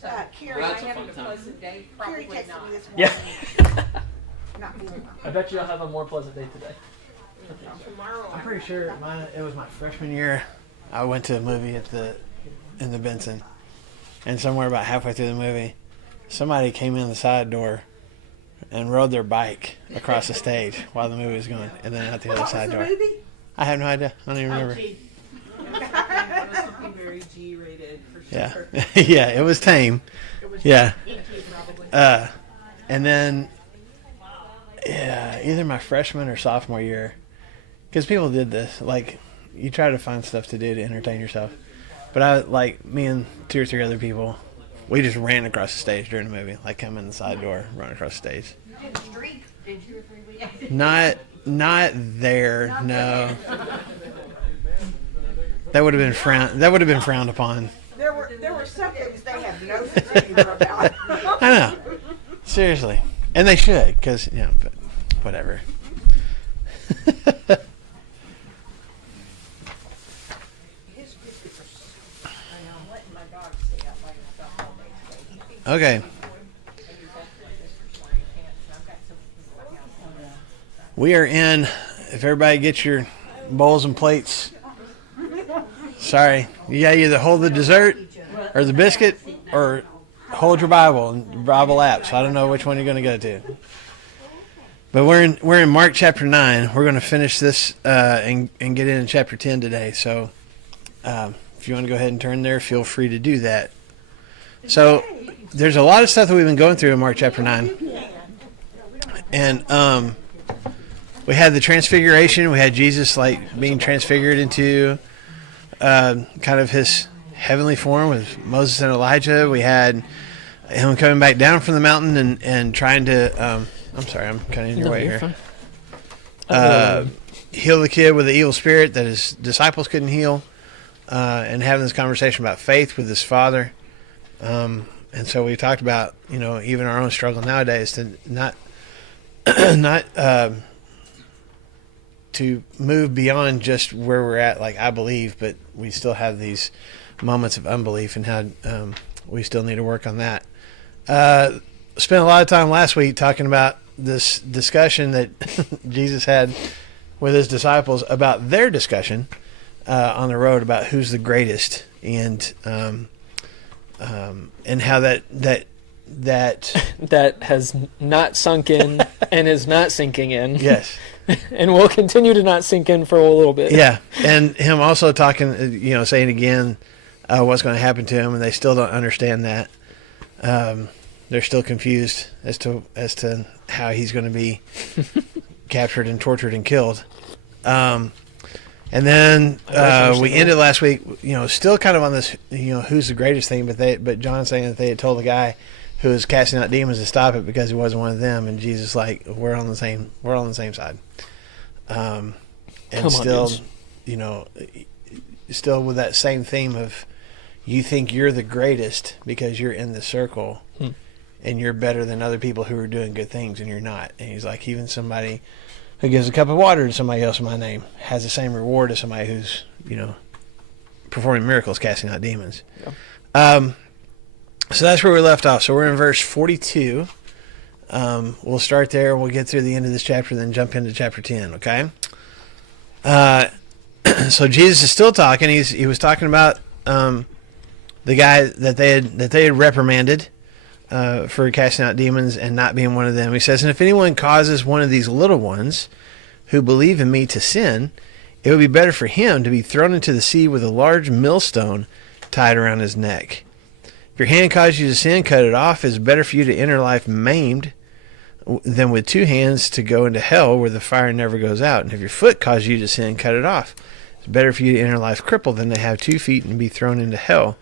Carrie, Well, I that's a have fun a time. pleasant day. Probably Carrie texted not. me this Yeah. morning. Not feeling well. I bet you'll have a more pleasant day today. Tomorrow. I'm pretty sure it was my freshman year. I went to a movie in the Benson, and somewhere about halfway through the movie, somebody came in the side door and rode their bike across the stage while the movie was going, and then out the other side door. Movie? I have no idea. I don't even remember. It was something very G-rated for sure. Yeah, yeah, it was tame. Yeah, Probably. and then either my freshman or sophomore year, because people did this. Like, you try to find stuff to do to entertain yourself. But me and 2 or 3 other people, we just ran across the stage during the movie. Like, come in the side door, run across the stage. You didn't streak, did 2 or 3 weeks? Not there, no. That would have been frowned upon. There were some things they have no sense about. I know. Seriously. And they should, because, but whatever. His biscuits are. I know. I'm letting my dog stay up by himself all day today. Okay. We are in. If everybody gets your bowls and plates. Sorry. You got to either hold the dessert or the biscuit or hold your Bible and Bible app. So I don't know which one you're going to go to. But we're in Mark chapter 9. We're going to finish this and get into chapter 10 today. So if you want to go ahead and turn there, feel free to do that. So there's a lot of stuff that we've been going through in Mark chapter 9. And we had the transfiguration. We had Jesus being transfigured into kind of his heavenly form with Moses and Elijah. We had him coming back down from the mountain and trying to... I'm sorry, I'm kind of in your way here. Heal the kid with the evil spirit that his disciples couldn't heal, and having this conversation about faith with his father. And so we talked about, even our own struggle nowadays to not to move beyond just where we're at, like I believe, but we still have these moments of unbelief, and how we still need to work on that. Spent a lot of time last week talking about this discussion that Jesus had with his disciples about their discussion on the road about who's the greatest, and how that has not sunk in and is not sinking in. Yes. And will continue to not sink in for a little bit. Yeah, and him also talking, saying again what's going to happen to him, and they still don't understand that. They're still confused as to how he's going to be captured and tortured and killed. And then we ended last week, still kind of on this, who's the greatest thing, but John saying that they had told the guy who was casting out demons to stop it because he wasn't one of them, and Jesus we're on the same side. And still, still with that same theme of, you think you're the greatest because you're in the circle, and you're better than other people who are doing good things, and you're not. And he's like, even somebody who gives a cup of water to somebody else in my name has the same reward as somebody who's, performing miracles, casting out demons. Yeah. So that's where we left off. So we're in verse 42. We'll start there. We'll get through the end of this chapter, then jump into chapter 10. Okay. So Jesus is still talking. He was talking about the guy that they had reprimanded for casting out demons and not being one of them. He says, "And if anyone causes one of these little ones who believe in me to sin, it would be better for him to be thrown into the sea with a large millstone tied around his neck. If your hand causes you to sin, cut it off. It's better for you to enter life maimed than with 2 hands to go into hell where the fire never goes out. And if your foot causes you to sin, cut it off. It's better for you to enter life crippled than to have 2 feet and be thrown into hell.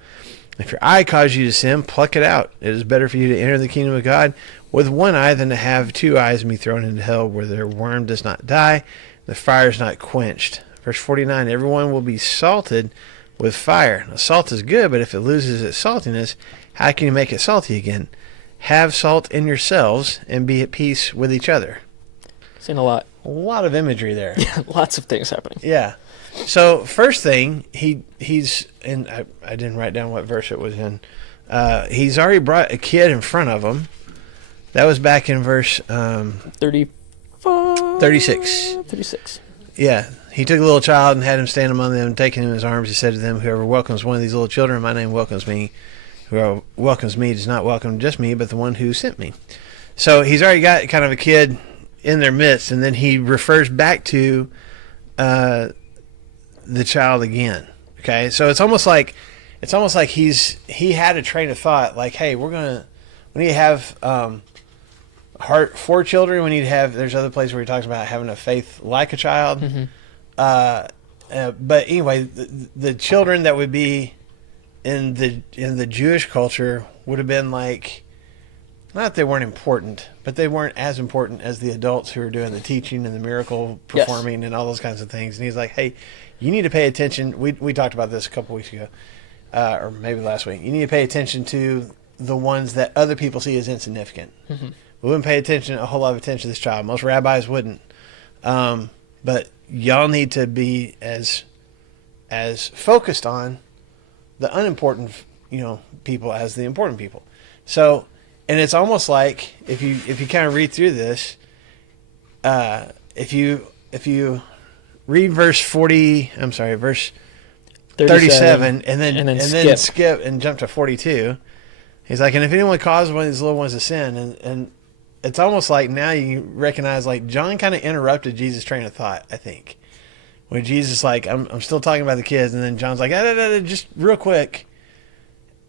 If your eye causes you to sin, pluck it out. It is better for you to enter the kingdom of God with 1 eye than to have 2 eyes and be thrown into hell where their worm does not die, the fire is not quenched." Verse 49, "Everyone will be salted with fire. Now, salt is good, but if it loses its saltiness, how can you make it salty again? Have salt in yourselves and be at peace with each other." Seen a lot. A lot of imagery there. Yeah, lots of things happening. Yeah. So first thing, he's and I didn't write down what verse it was in. He's already brought a kid in front of him. That was back in verse 36. 36. Yeah. He took a little child and had him stand among them, taking him in his arms. He said to them, "Whoever welcomes one of these little children in my name welcomes me. Whoever welcomes me does not welcome just me, but the one who sent me." So he's already got kind of a kid in their midst, and then he refers back to the child again. Okay, so it's almost like he had a train of thought, like, hey, we need to have heart for children. We need to have. There's other places where he talks about having a faith like a child. Mm-hmm. But anyway, the children that would be in the Jewish culture would have been like, not that they weren't important, but they weren't as important as the adults who were doing the teaching and the miracle performing and all those kinds of things. And he's like, hey, you need to pay attention. We talked about this a couple weeks ago, or maybe last week. You need to pay attention to the ones that other people see as insignificant. Mm-hmm. We wouldn't pay a whole lot of attention to this child. Most rabbis wouldn't. But y'all need to be as focused on the unimportant, people as the important people. So, and it's almost like if you kind of read through this, if you read verse 37 and then skip and jump to 42, he's like, and if anyone causes one of these little ones to sin, and it's almost like now you recognize, like, John kind of interrupted Jesus' train of thought, I think. When Jesus, like, I'm still talking about the kids, and then John's like, just real quick,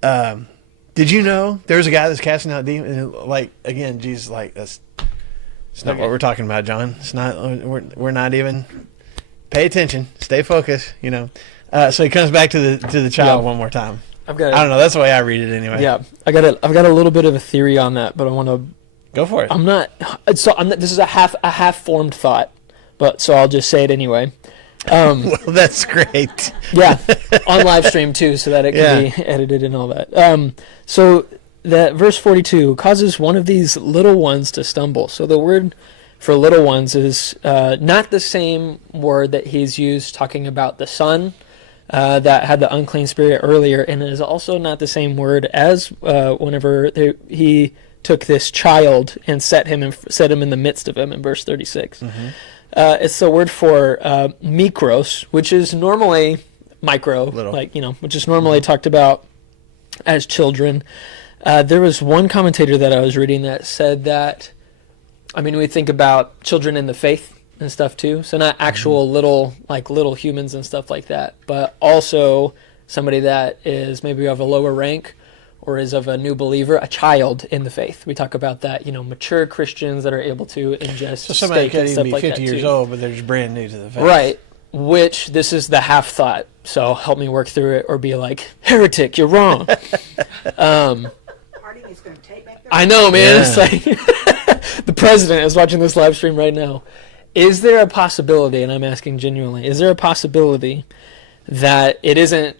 did you know there was a guy that's casting out demons? And, like, again, Jesus, like, it's not what we're talking about, John. It's not, we're not even, pay attention, stay focused, So he comes back to the child one more time. I don't know, that's the way I read it anyway. Yeah, I've got a little bit of a theory on that, but I want to go for it. I'm not. This is a half formed thought, but so I'll just say it anyway. Well, that's great. Yeah, on live stream too, so that it can be edited and all that. So that verse 42 causes one of these little ones to stumble. So the word for little ones is not the same word that he's used talking about the son that had the unclean spirit earlier, and it is also not the same word as whenever he took this child and set him in the midst of him in verse 36. Mm-hmm. It's the word for mikros, which is normally micro, little. Which is normally talked about as children. There was one commentator that I was reading that said that, we think about children in the faith and stuff too, so not actual little humans and stuff like that, but also somebody that is maybe of a lower rank or is of a new believer, a child in the faith. We talk about that, mature Christians that are able to ingest so somebody steak could and even stuff be like 50 that years too. old, but they're just brand new to the faith. Right, which this is the half thought, so help me work through it or be like, heretic, you're wrong. Harding is going to take back their I know, man. Yeah. It's like the president is watching this live stream right now. Is there a possibility, and I'm asking genuinely, is there a possibility that it isn't,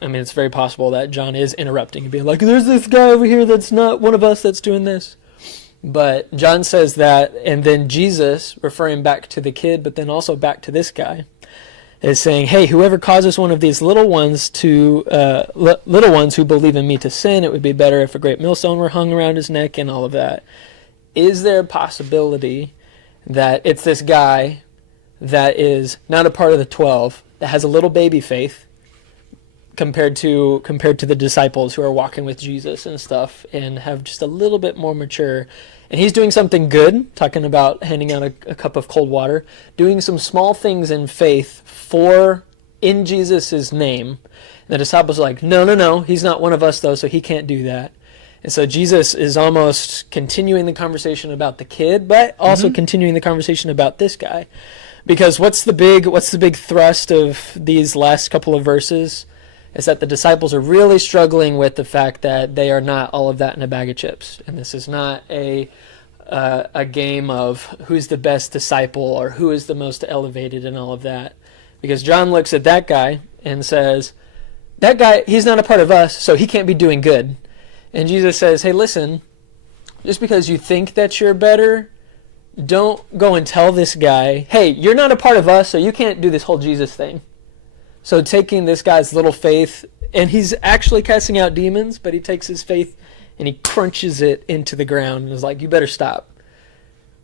it's very possible that John is interrupting and being like, there's this guy over here that's not one of us that's doing this. But John says that, and then Jesus, referring back to the kid, but then also back to this guy, is saying, hey, whoever causes one of these little ones who believe in me to sin, it would be better if a great millstone were hung around his neck and all of that. Is there a possibility that it's this guy that is not a part of the 12, that has a little baby faith compared to the disciples who are walking with Jesus and stuff and have just a little bit more mature, and he's doing something good, talking about handing out a cup of cold water, doing some small things in faith in Jesus' name. And the disciples are like, no, he's not one of us though, so he can't do that. And so Jesus is almost continuing the conversation about the kid, but also continuing the conversation about this guy. Because what's the big thrust of these last couple of verses? Is that the disciples are really struggling with the fact that they are not all of that in a bag of chips. And this is not a game of who's the best disciple or who is the most elevated and all of that. Because John looks at that guy and says, that guy, he's not a part of us, so he can't be doing good. And Jesus says, hey, listen, just because you think that you're better, don't go and tell this guy, hey, you're not a part of us, so you can't do this whole Jesus thing. So taking this guy's little faith and he's actually casting out demons, but he takes his faith and he crunches it into the ground and is like, you better stop.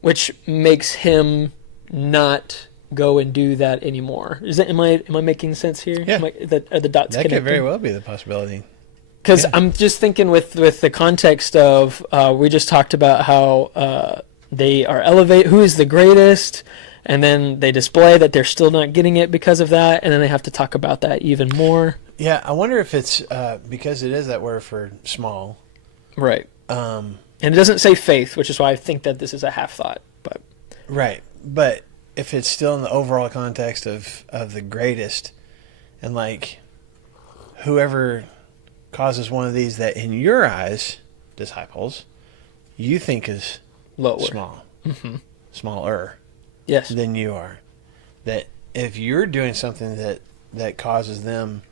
Which makes him not go and do that anymore. Am I making sense here? Yeah. Are the dots That connected? could very well be the possibility. Because Yeah. I'm just thinking with the context of we just talked about how they are who is the greatest, and then they display that they're still not getting it because of that, and then they have to talk about that even more. Yeah, I wonder if it's because it is that word for small. Right. And it doesn't say faith, which is why I think that this is a half thought. But Right, but if it's still in the overall context of the greatest, and like whoever causes one of these that in your eyes, disciples, you think is lower. small, smaller Yes. than you are, that if you're doing something that causes them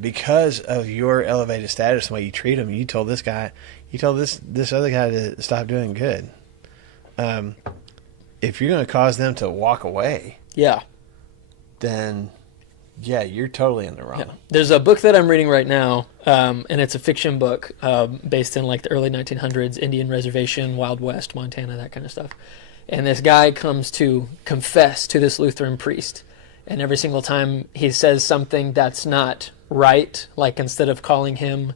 because of your elevated status, the way you treat them, you told this other guy to stop doing good. If you're going to cause them to walk away, Yeah. then yeah, you're totally in the wrong. Yeah. There's a book that I'm reading right now, and it's a fiction book based in like the early 1900s, Indian reservation, Wild West, Montana, that kind of stuff. And this guy comes to confess to this Lutheran priest. And every single time he says something that's not right, like instead of calling him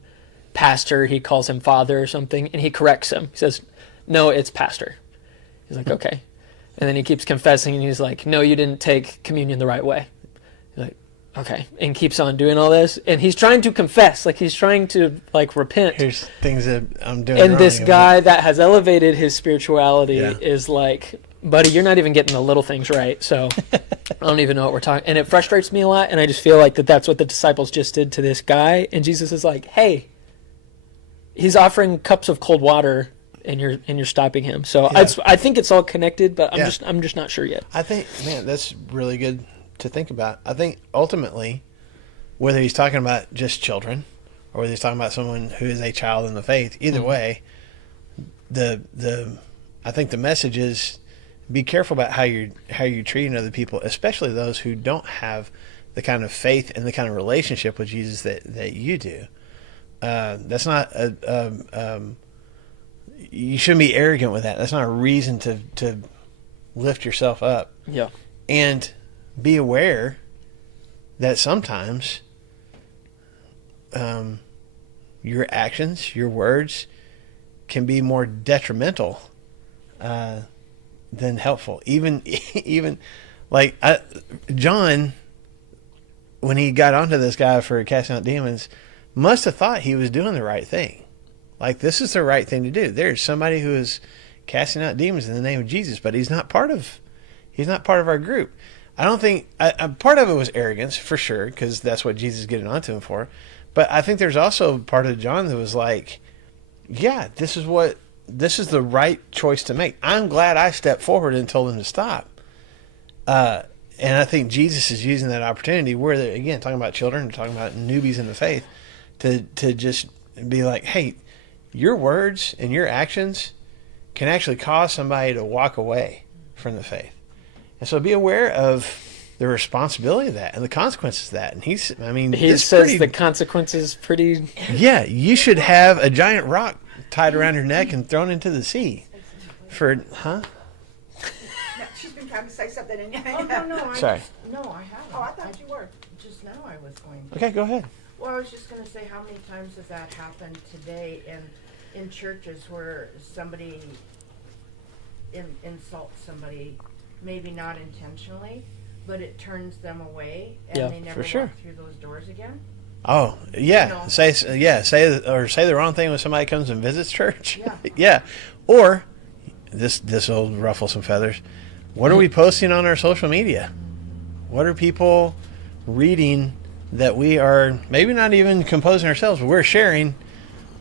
pastor, he calls him father or something, and he corrects him. He says, no, it's pastor. He's like, okay. And then he keeps confessing, and he's like, no, you didn't take communion the right way. He's like, okay. And keeps on doing all this. And he's trying to confess, like he's trying to like repent. Here's things that I'm doing And wrong. this guy that has elevated his spirituality Yeah. is like, buddy, you're not even getting the little things right. So I don't even know what we're talking. And it frustrates me a lot. And I just feel like that's what the disciples just did to this guy. And Jesus is like, hey, he's offering cups of cold water, and you're stopping him. So Yeah. I think it's all connected, but Yeah. I'm just not sure yet. I think, man, that's really good to think about. I think ultimately, whether he's talking about just children or whether he's talking about someone who is a child in the faith, either way, I think the message is be careful about how you're treating other people, especially those who don't have the kind of faith and the kind of relationship with Jesus that you do. That's not you shouldn't be arrogant with that. That's not a reason to lift yourself up. Yeah. And be aware that sometimes your actions, your words can be more detrimental than helpful. Even like John, when he got onto this guy for casting out demons, must have thought he was doing the right thing. Like, this is the right thing to do. There's somebody who is casting out demons in the name of Jesus, but he's not part of our group. I don't think part of it was arrogance for sure, because that's what Jesus is getting onto him for. But I think there's also part of John that was like, yeah, this is the right choice to make. I'm glad I stepped forward and told him to stop. And I think Jesus is using that opportunity where they're, again, talking about children, talking about newbies in the faith, to just be like, hey, your words and your actions can actually cause somebody to walk away from the faith. And so be aware of the responsibility of that and the consequences of that. And he says the consequences pretty... Yeah, you should have a giant rock tied around your neck and thrown into the sea. No, she's been trying to say something. Oh, no, Sorry. No, I haven't. Oh, I thought you were. Just now I was going to. Okay, go ahead. Well, I was just going to say, how many times has that happened today in churches where somebody insults somebody, maybe not intentionally, but it turns them away and Yeah, they never for sure. walk through those doors again? Oh, yeah. No. Say the wrong thing when somebody comes and visits church. Yeah. Yeah. Or this will ruffle some feathers. What are we posting on our social media? What are people reading that we are maybe not even composing ourselves, but we're sharing,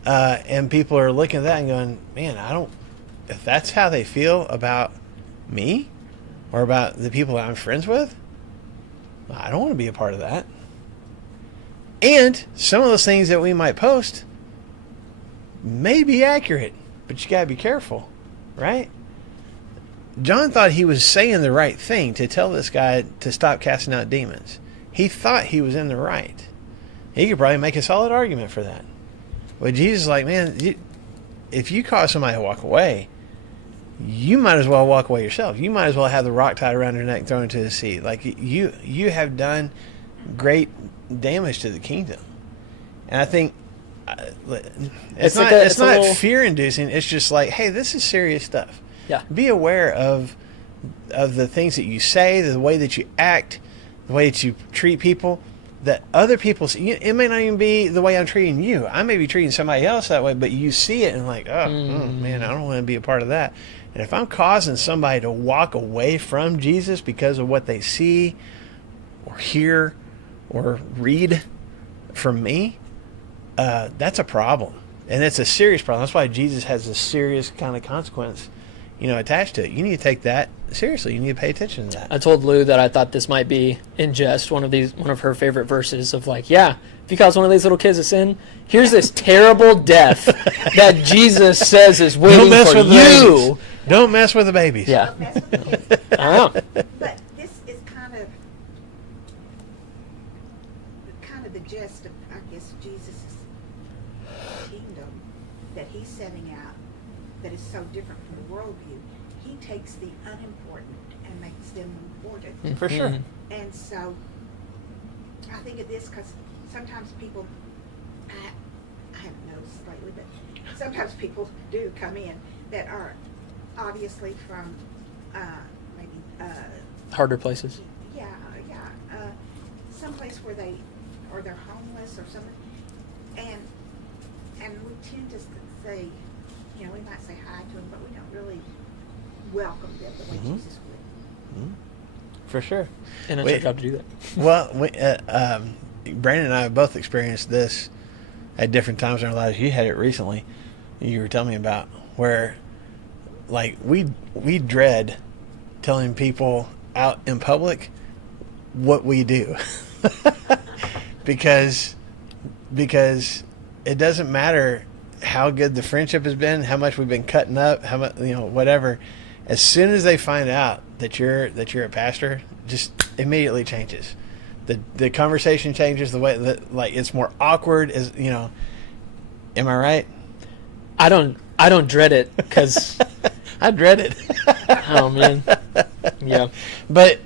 and people are looking at that and going, man, if that's how they feel about me or about the people that I'm friends with, I don't want to be a part of that. And some of those things that we might post may be accurate, but you got to be careful, right? John thought he was saying the right thing to tell this guy to stop casting out demons. He thought he was in the right. He could probably make a solid argument for that. But Jesus is like, man, if you cause somebody to walk away, you might as well walk away yourself. You might as well have the rock tied around your neck and thrown into the sea. Like, you have done great damage to the kingdom. And I think it's not fear-inducing. It's just like, hey, this is serious stuff. Yeah. Be aware of the things that you say, the way that you act, the way that you treat people, that other people see. It may not even be the way I'm treating you. I may be treating somebody else that way, but you see it and like, man, I don't want to be a part of that. And if I'm causing somebody to walk away from Jesus because of what they see or hear or read from me, that's a problem. And it's a serious problem. That's why Jesus has a serious kind of consequence, attached to it. You need to take that seriously. You need to pay attention to that. I told Lou that I thought this might be in jest one of her favorite verses of like, yeah, if you cause one of these little kids to sin, here's this terrible death that Jesus says is waiting for you. Don't mess with the babies. Yeah. Don't mess with the kids. I know. But this is kind of the gist of, I guess, Jesus' kingdom that he's setting out that is so different from the worldview. He takes the unimportant and makes them important. For sure. And so I think of this because sometimes people, I haven't noticed lately, but sometimes people do come in that are obviously from maybe Harder places. someplace where they're homeless or something, and we tend to say, we might say hi to them, but we don't really welcome them the way Jesus would. For sure. And it's our job to do that. Well, Brandon and I have both experienced this at different times in our lives. You had it recently. You were telling me about where, like, we dread telling people out in public what we do because it doesn't matter how good the friendship has been, how much we've been cutting up, how much, whatever. As soon as they find out that you're a pastor, just immediately changes. The conversation changes, the way that, like, it's more awkward. Am I right? I don't dread it because I dread it. Oh man, yeah. But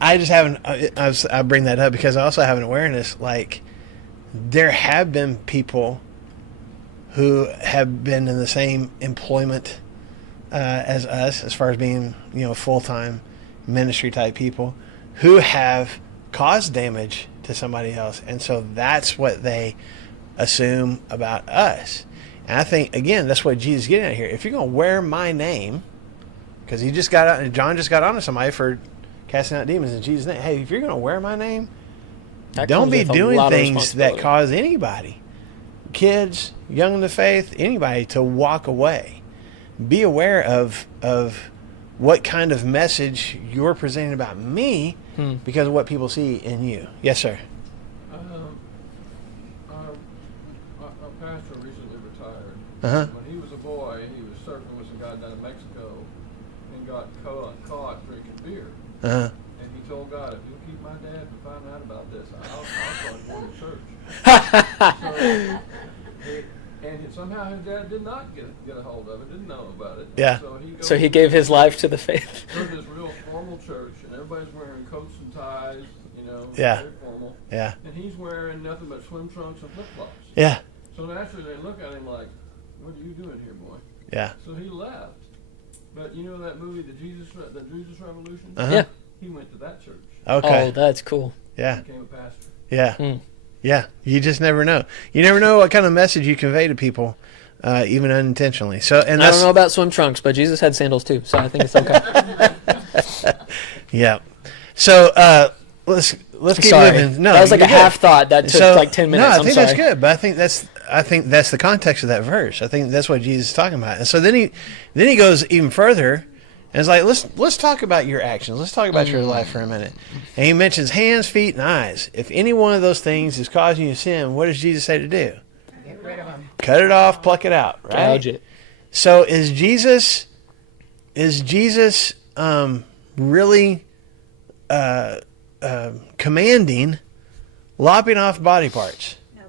I just haven't. I bring that up because I also have an awareness. Like, there have been people who have been in the same employment as us, as far as being full-time ministry type people, who have caused damage to somebody else, and so that's what they assume about us. And I think, again, that's what Jesus is getting at here. If you're going to wear my name, because John just got on to somebody for casting out demons in Jesus' name. Hey, if you're going to wear my name, don't be doing things that cause anybody, kids, young in the faith, anybody, to walk away. Be aware of what kind of message you're presenting about me because of what people see in you. Yes, sir. Our pastor recently retired. Uh-huh. When he was a boy, he was surfing with some guy down in Mexico and got caught drinking beer. Uh-huh. And he told God, if you'll keep my dad from finding out about this, I'll start going to church. And somehow his dad did not get a hold of it, didn't know about it. Yeah. So he gave his life to the faith. Go to this real formal church, and everybody's wearing coats and ties, Yeah. very formal. Yeah. And he's wearing nothing but swim trunks and flip-flops. Yeah. So naturally they look at him like, what are you doing here, boy? Yeah. So he left. But you know that movie, the Jesus Revolution? Uh-huh. Yeah. He went to that church. Okay. Oh, that's cool. Yeah. Became a pastor. Yeah. Yeah. You just never know. You never know what kind of message you convey to people, even unintentionally. So, and I don't know about swim trunks, but Jesus had sandals too, so I think it's okay. Yeah. So let's keep moving. No, that was like you're a good. half thought that took like 10 minutes. No, I I'm think sorry. that's good, but I think that's the context of that verse. I think that's what Jesus is talking about. And so then he goes even further and is like, let's talk about your actions. Let's talk about your life for a minute. And he mentions hands, feet, and eyes. If any one of those things is causing you sin, what does Jesus say to do? Get rid of them. Cut it off, pluck it out, right? Gouge it. So is Jesus really commanding, lopping off body parts. No.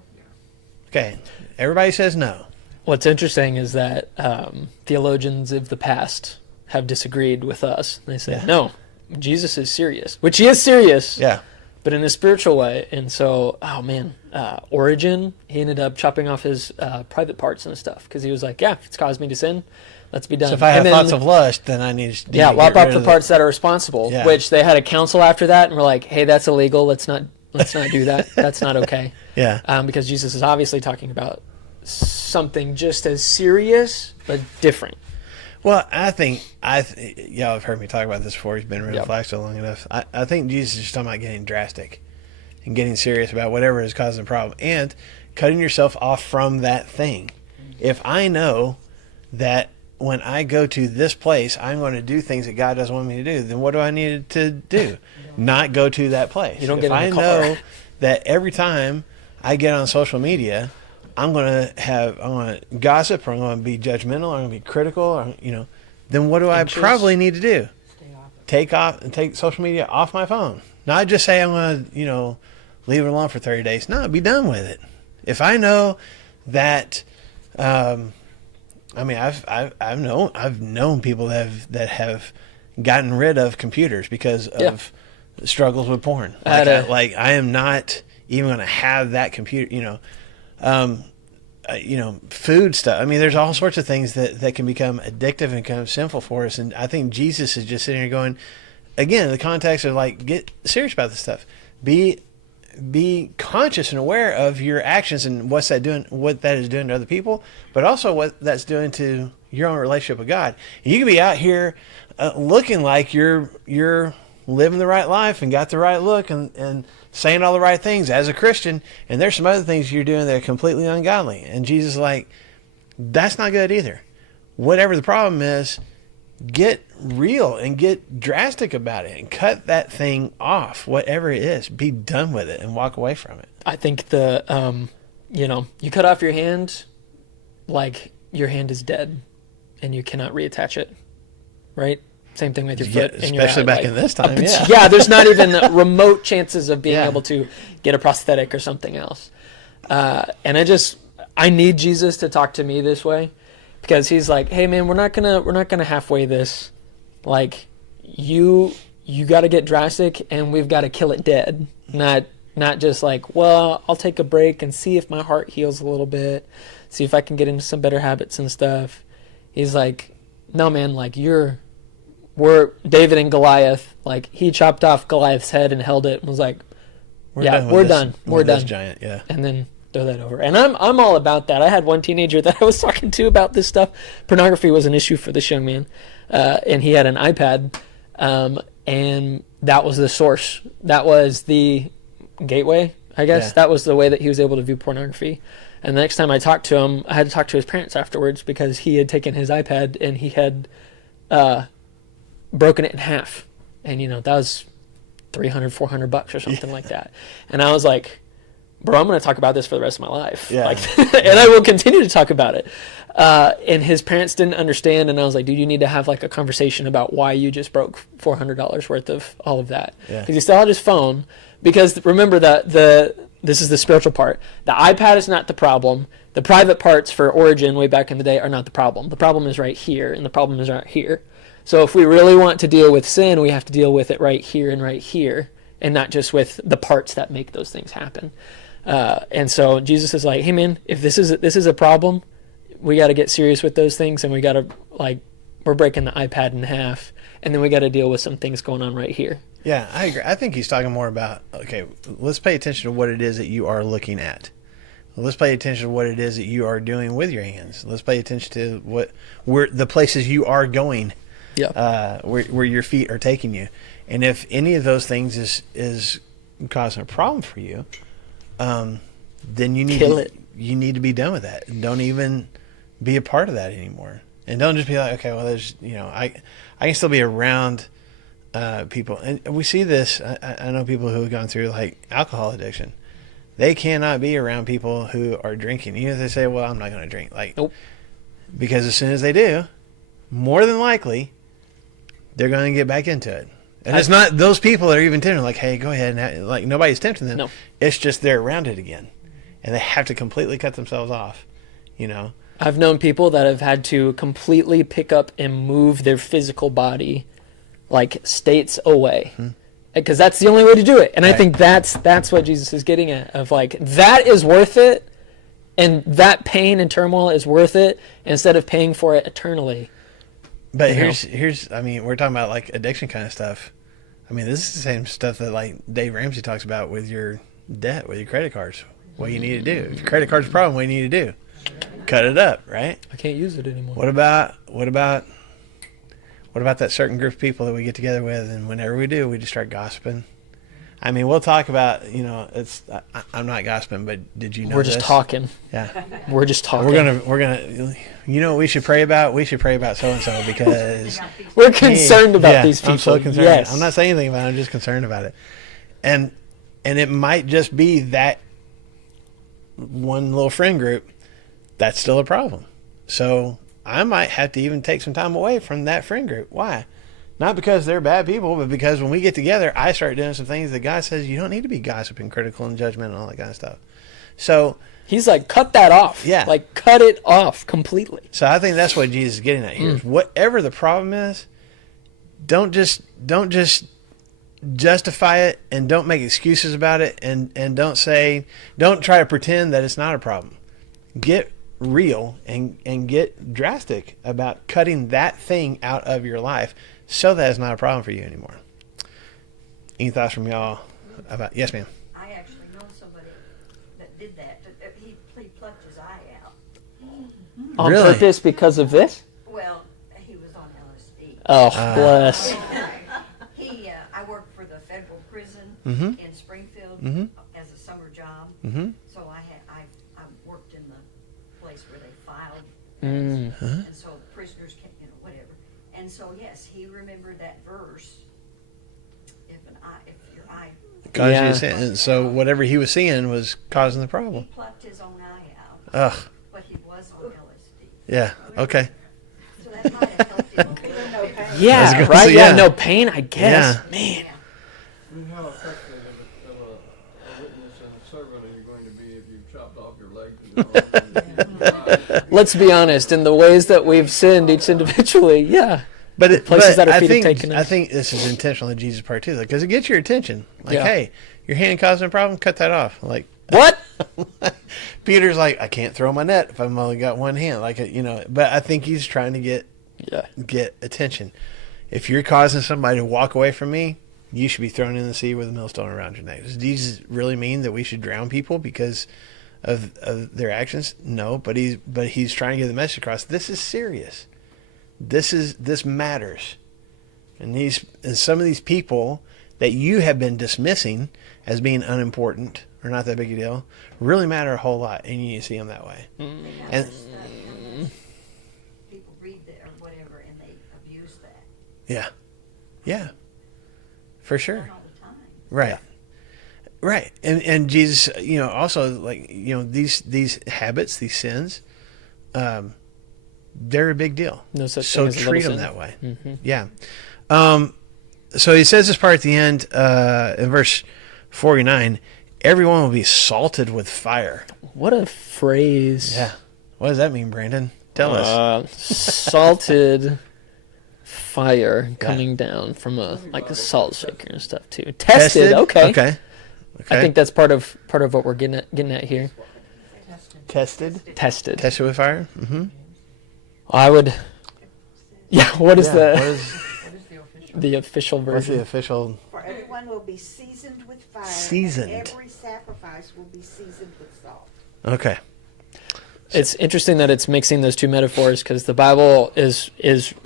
Okay, everybody says no. What's interesting is that theologians of the past have disagreed with us. They say, Yeah. no, Jesus is serious, which he is serious, Yeah. but in a spiritual way. And so, Origen, he ended up chopping off his private parts and stuff because he was like, yeah, if it's caused me to sin, let's be done. So if I have And then- thoughts of lust, then I need to lop get off rid the of parts that are responsible, Yeah. which they had a council after that and were like, hey, that's illegal. Let's not do that. That's not okay. Yeah. Because Jesus is obviously talking about something just as serious but different. Well, I think y'all have heard me talk about this before. He's been around Yep. Flagstone long enough. I think Jesus is just talking about getting drastic and getting serious about whatever is causing the problem and cutting yourself off from that thing. If I know that when I go to this place, I'm going to do things that God doesn't want me to do, then what do I need to do? Not go to that place. You don't if get in I the car. know that every time I get on social media, I'm going to gossip, or I'm going to be judgmental, or I'm going to be critical, or, then what do I Anxious. probably need to do? Stay off. Take social media off my phone. Not just say I'm going to, leave it alone for 30 days. No, be done with it. If I know that, I've known people that have gotten rid of computers because of struggles with porn. I am not even going to have that computer. Food stuff. I mean, there's all sorts of things that can become addictive and kind of sinful for us. And I think Jesus is just sitting here going, again, in the context of get serious about this stuff. Be conscious and aware of your actions and what that is doing to other people, but also what that's doing to your own relationship with God. And you can be out here looking like you're living the right life and got the right look and saying all the right things as a Christian, and there's some other things you're doing that are completely ungodly. And Jesus is like, that's not good either. Whatever the problem is, get real and get drastic about it and cut that thing off, whatever it is. Be done with it and walk away from it. I think you cut off your hand, like your hand is dead and you cannot reattach it, right? Same thing with your foot. and your Especially eye, back like, in this time, yeah. Yeah, there's not even remote chances of being Yeah. able to get a prosthetic or something else. And I need Jesus to talk to me this way, because he's like, hey man, we're not gonna halfway this. Like, you got to get drastic, and we've got to kill it dead. Not just like, well, I'll take a break and see if my heart heals a little bit, see if I can get into some better habits and stuff. He's like, no man, like we're David and Goliath. Like, he chopped off Goliath's head and held it and was like, we're done. We're this done. giant, yeah. And then throw that over. And I'm all about that. I had one teenager that I was talking to about this stuff. Pornography was an issue for this young man, and he had an iPad, and that was the source. That was the gateway, I guess. Yeah. That was the way that he was able to view pornography. And the next time I talked to him, I had to talk to his parents afterwards, because he had taken his iPad and he had broken it in half. And, that was $300-$400 or something like that. And I was like, bro, I'm going to talk about this for the rest of my life. Yeah. And I will continue to talk about it. And his parents didn't understand. And I was like, dude, you need to have a conversation about why you just broke $400 worth of all of that. Yeah. Because he still had his phone. Because remember that this is the spiritual part. The iPad is not the problem. The private parts for Origin way back in the day are not the problem. The problem is right here, and the problem is right here. So if we really want to deal with sin, we have to deal with it right here, and not just with the parts that make those things happen. And so Jesus is like, hey man, if this is a problem, we got to get serious with those things, and we got to, we're breaking the iPad in half, and then we got to deal with some things going on right here. Yeah, I agree. I think he's talking more about, okay, let's pay attention to what it is that you are looking at. Let's pay attention to what it is that you are doing with your hands. Let's pay attention to where the places you are going, where your feet are taking you. And if any of those things is causing a problem for you, then you need to be done with that. And don't even be a part of that anymore. And don't just be like, okay, well, there's, I can still be around people. And we see this. I know people who have gone through alcohol addiction. They cannot be around people who are drinking. Even if they say, well, I'm not going to drink. Nope. Because as soon as they do, more than likely, they're going to get back into it. And it's not those people that are even tempted. Like, hey, go ahead. And like, nobody's tempting them. No. It's just they're around it again. And they have to completely cut themselves off, you know. I've known people that have had to completely pick up and move their physical body like states away. Because that's the only way to do it. And I Right. think that's what Jesus is getting at, of like, that is worth it, and that pain and turmoil is worth it, instead of paying for it eternally. But You know? here's I mean, we're talking about like addiction kind of stuff. I mean, this is the same stuff that like Dave Ramsey talks about with your debt, with your credit cards. What you need to do. If your credit card's a problem, what you need to do? Cut it up, right? I can't use it anymore. What about that certain group of people that we get together with, and whenever we do, we just start gossiping? I mean, we'll talk about, you know, I'm not gossiping, but did you know We're just this? talking. Yeah. We're just talking. We're gonna, you know what we should pray about? We should pray about so-and-so because We're concerned about yeah, these people. I'm so concerned. Yes. I'm not saying anything about it. I'm just concerned about it. And it might just be that one little friend group that's still a problem. So I might have to even take some time away from that friend group. Why? Not because they're bad people, but because when we get together, I start doing some things that God says you don't need to be gossiping, critical, and judgmental and all that kind of stuff. So He's like, cut that off. Yeah. Like, cut it off completely. So I think that's what Jesus is getting at here. Is whatever the problem is, don't just justify it, and don't make excuses about it, and don't try to pretend that it's not a problem. Get real and get drastic about cutting that thing out of your life so that it's not a problem for you anymore. Any thoughts from y'all about? Yes, ma'am. I actually know somebody that did that. He plucked his eye out. On Really? purpose because of this? Well, he was on LSD. Oh, bless. I worked for the federal prison Mhm. in Springfield Mhm. as a summer job. Mm-hmm. So I worked in the place where they filed, Mm. and so prisoners can, whatever. And so yes, he remembered that verse. If your eye, Cause Yeah. you sin. And so whatever he was seeing was causing the he problem. plucked his own eye out, Ugh. but he was on LSD. Yeah. Okay. So that might have helped him a little No bit. pain. I was Yeah, gonna right? say, Yeah, yeah. no pain, I guess. Yeah. Man. I mean, how effective of a witness and a servant are you going to be if you've chopped off your legs and your arms and your eyes? Let's be honest, in the ways that we've sinned each individually, yeah. But places that our I feet have think taken I us. think this is intentional in Jesus' part too, because it gets your attention. Like, Yeah. hey, your hand causing a problem, cut that off. Like What? Peter's like, I can't throw my net if I've only got one hand. Like, you know, but I think he's trying to Yeah. get attention. If you're causing somebody to walk away from me, you should be thrown in the sea with a millstone around your neck. Does Jesus really mean that we should drown people because of their actions? No, but he's trying to get the message across. This is serious. This matters. And some of these people that you have been dismissing as being unimportant or not that big a deal really matter a whole lot, and you need to see them that way. And People read that or whatever, and they abuse that. yeah, for sure. Not all the time. Right. Right. And Jesus, you know, also, like, you know, these habits, these sins, they're a big deal. No such So thing as a treat little them sin. that way. Mhm. Yeah. So he says this part at the end, in verse 49, everyone will be salted with fire. What a phrase. Yeah. What does that mean, Brandon? Tell us. Salted fire coming down from a salt shaker and stuff too. Tested. Okay. Okay. I think that's part of what we're getting at here. tested. Tested. Tested with fire. Mm-hmm. I would. Yeah. What is What is, the official what's the version? official? For everyone will be seasoned with fire. Seasoned. And every sacrifice will be seasoned with salt. Okay. It's interesting that it's mixing those two metaphors, because the Bible is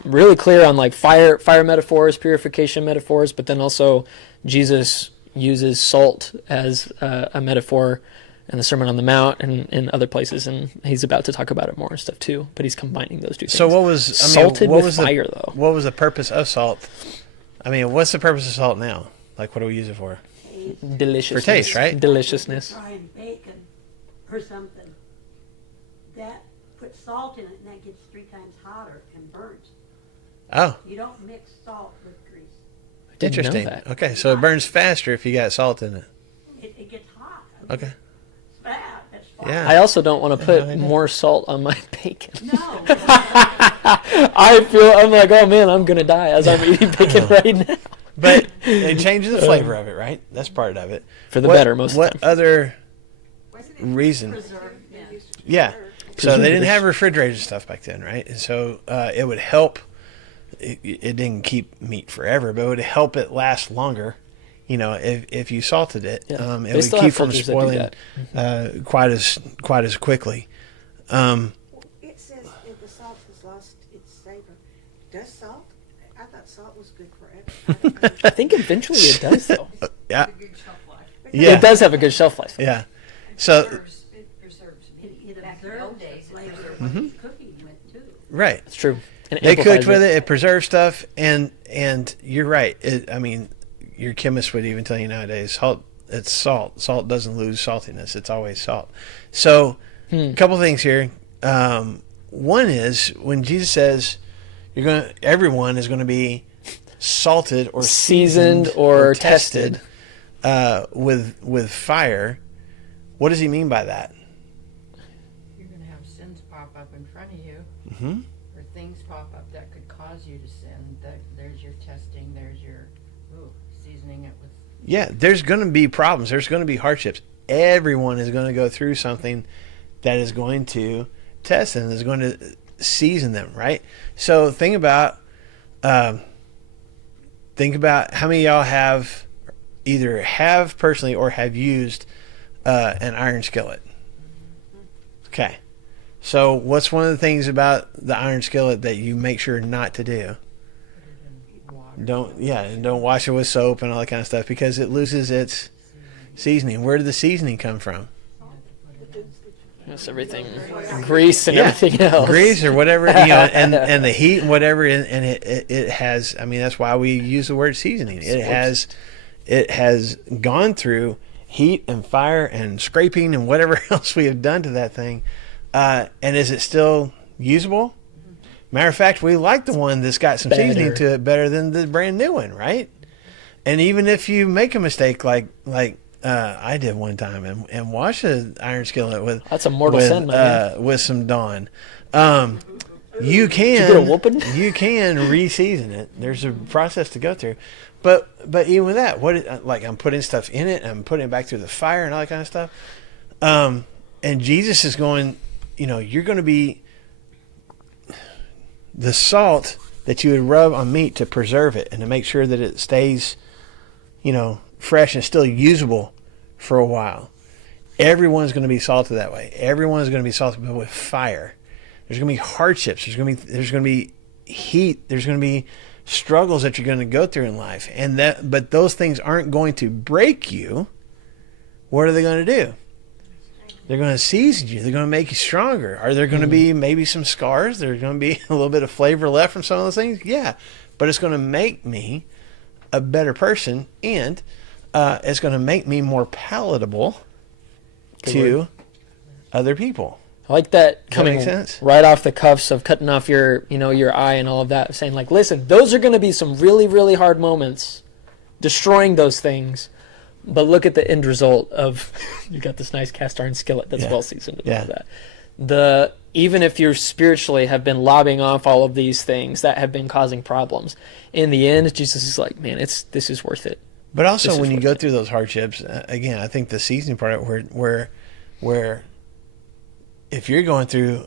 really clear on like fire metaphors, purification metaphors, but then also Jesus uses salt as a metaphor in the Sermon on the Mount and in other places, and he's about to talk about it more and stuff too. But he's combining those two things. So what was salted what with was fire the, though? What was the purpose of salt? I mean, what's the purpose of salt now? Like, what do we use it for? Deliciousness. For taste, right? Deliciousness. frying bacon or something, that puts salt in it and that gets 3 times hotter and burns. Oh, You don't mix salt with grease. Didn't know Interesting. that. Okay, so it burns faster if you got salt in it. It gets hot. Okay. That's fine. Yeah. I also don't want to put no idea. more salt on my bacon. No. I'm like, oh man, I'm gonna die as I'm eating bacon right now. But it changes the flavor of it, right? That's part of it. For the better, most of the What time. other Wasn't it reason? Preserve, yeah. used to Yeah. preserve? So they didn't Preservatives. have refrigerated stuff back then, right? And so it would help. It didn't keep meat forever, but it would help it last longer. You know, if you salted it, Yeah. it They would still keep have from fridges that do spoiling that. quite as quickly. It says if the salt has lost its savor. Does salt? I thought salt was good forever. I think eventually it does, though. Yeah, A good shelf life. yeah, It does have a good shelf life. yeah. So It preserves It, meat. it Back in the old observes days, the it flavor preserved of what Mhm. it's cooking with too. right. It's true. And it They amplifies cooked with it. It preserved stuff, and you're right. I mean, your chemist would even tell you nowadays, salt. It's salt. Salt doesn't lose saltiness. It's always salt. So, a couple things here. One is when Jesus says everyone is going to be salted or Seasoned or tested. with fire. What does he mean by that? You're gonna have sins pop up in front of you, Hmm. or things pop up that could cause you to sin. There's your testing, there's your, seasoning it with. Yeah, there's going to be problems. There's going to be hardships. Everyone is going to go through something that is going to test them, is going to season them, right? So think about how many of y'all have either have personally or have used an iron skillet. Okay. So what's one of the things about the iron skillet that you make sure not to do? Don't wash it with soap and all that kind of stuff because it loses its seasoning. Where did the seasoning come from? It's everything, grease and everything else. Grease or whatever, and the heat and whatever, and it has. I mean, that's why we use the word seasoning. It has gone through heat and fire and scraping and whatever else we have done to that thing. And is it still usable? Matter of fact, we like the one that's got some seasoning to it better than the brand new one, right? And even if you make a mistake like I did one time and wash an iron skillet with That's a mortal sin, man. with some Dawn, you you get a whooping? can re-season it. There's a process to go through, but even with that, I'm putting stuff in it, I'm putting it back through the fire and all that kind of stuff. And Jesus is going, you're going to be the salt that you would rub on meat to preserve it and to make sure that it stays, fresh and still usable for a while. Everyone's going to be salted that way. Everyone's going to be salted, but with fire. There's going to be hardships. There's going to be heat. There's going to be struggles that you're going to go through in life, but those things aren't going to break you. What are they going to do? They're going to season you. They're going to make you stronger. Are there going to be maybe some scars? There's going to be a little bit of flavor left from some of those things? Yeah. But it's going to make me a better person, and it's going to make me more palatable to other people. I like that Does that coming make sense? right off the cuffs of cutting off your eye and all of that, saying like, listen, those are going to be some really, really hard moments, destroying those things. But look at the end result of you got this nice cast iron skillet that's well seasoned and all of that. Even if you spiritually have been lobbing off all of these things that have been causing problems, in the end, Jesus is like, man, this is worth it. But also when you go through those hardships, again, I think the seasoning part of it where if you're going through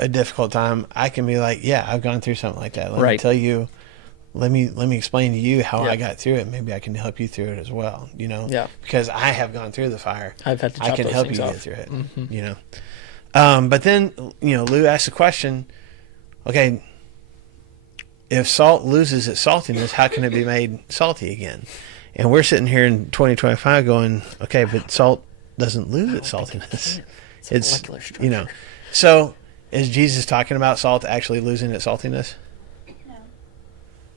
a difficult time, I can be like, yeah, I've gone through something like that. Let me tell you. Let me explain to you how I got through it. Maybe I can help you through it as well. Because I have gone through the fire. I've had to chop I can those help things you off. get through it. But then Lou asked the question. Okay, if salt loses its saltiness, how can it be made salty again? And we're sitting here in 2025 going, okay, but salt doesn't lose its saltiness. It's molecular structure. So is Jesus talking about salt actually losing its saltiness?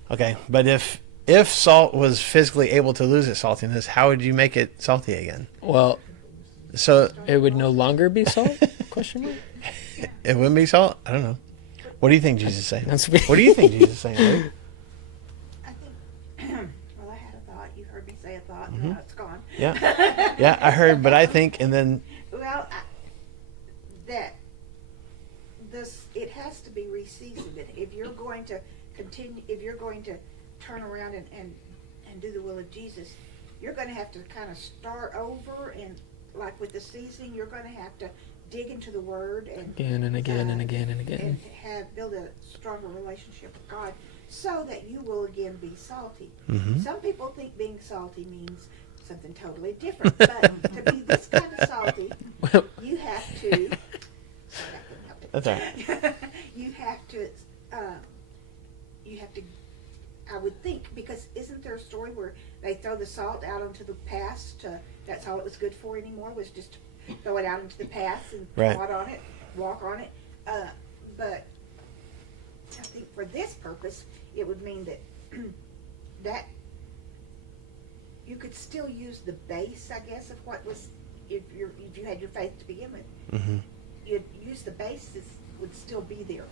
Okay, but if salt was physically able to lose its saltiness, how would you make it salty again? Well, so it would no longer be salt? Question mark? It wouldn't be salt? I don't know. What do you think Jesus is saying? That's weird. What do you think Jesus is saying, Luke? I think, well, No, it's gone. Yeah. Yeah, I heard, but I think, and then, Well, that this, it has to be reseasoned. If you're going to continue, if you're going to turn around and do the will of Jesus, you're going to have to kind of start over, and like with the seasoning, you're going to have to dig into the Word and Again and again and again and again. and build a stronger relationship with God, so that you will again be salty. Mhm. Some people think being salty means something totally different, but to be this kind of salty, you have to. Sorry, I couldn't help it. that's all right. You have to. You have to. I would think, because isn't there a story where they throw the salt out onto the pass? That's all it was good for anymore, was just to throw it out into the pass and Right. walk on it. But I think for this purpose, it would mean that that you could still use the base, I guess, of what was, if you had your faith to begin with. Hmm. You'd use the basis would still be there.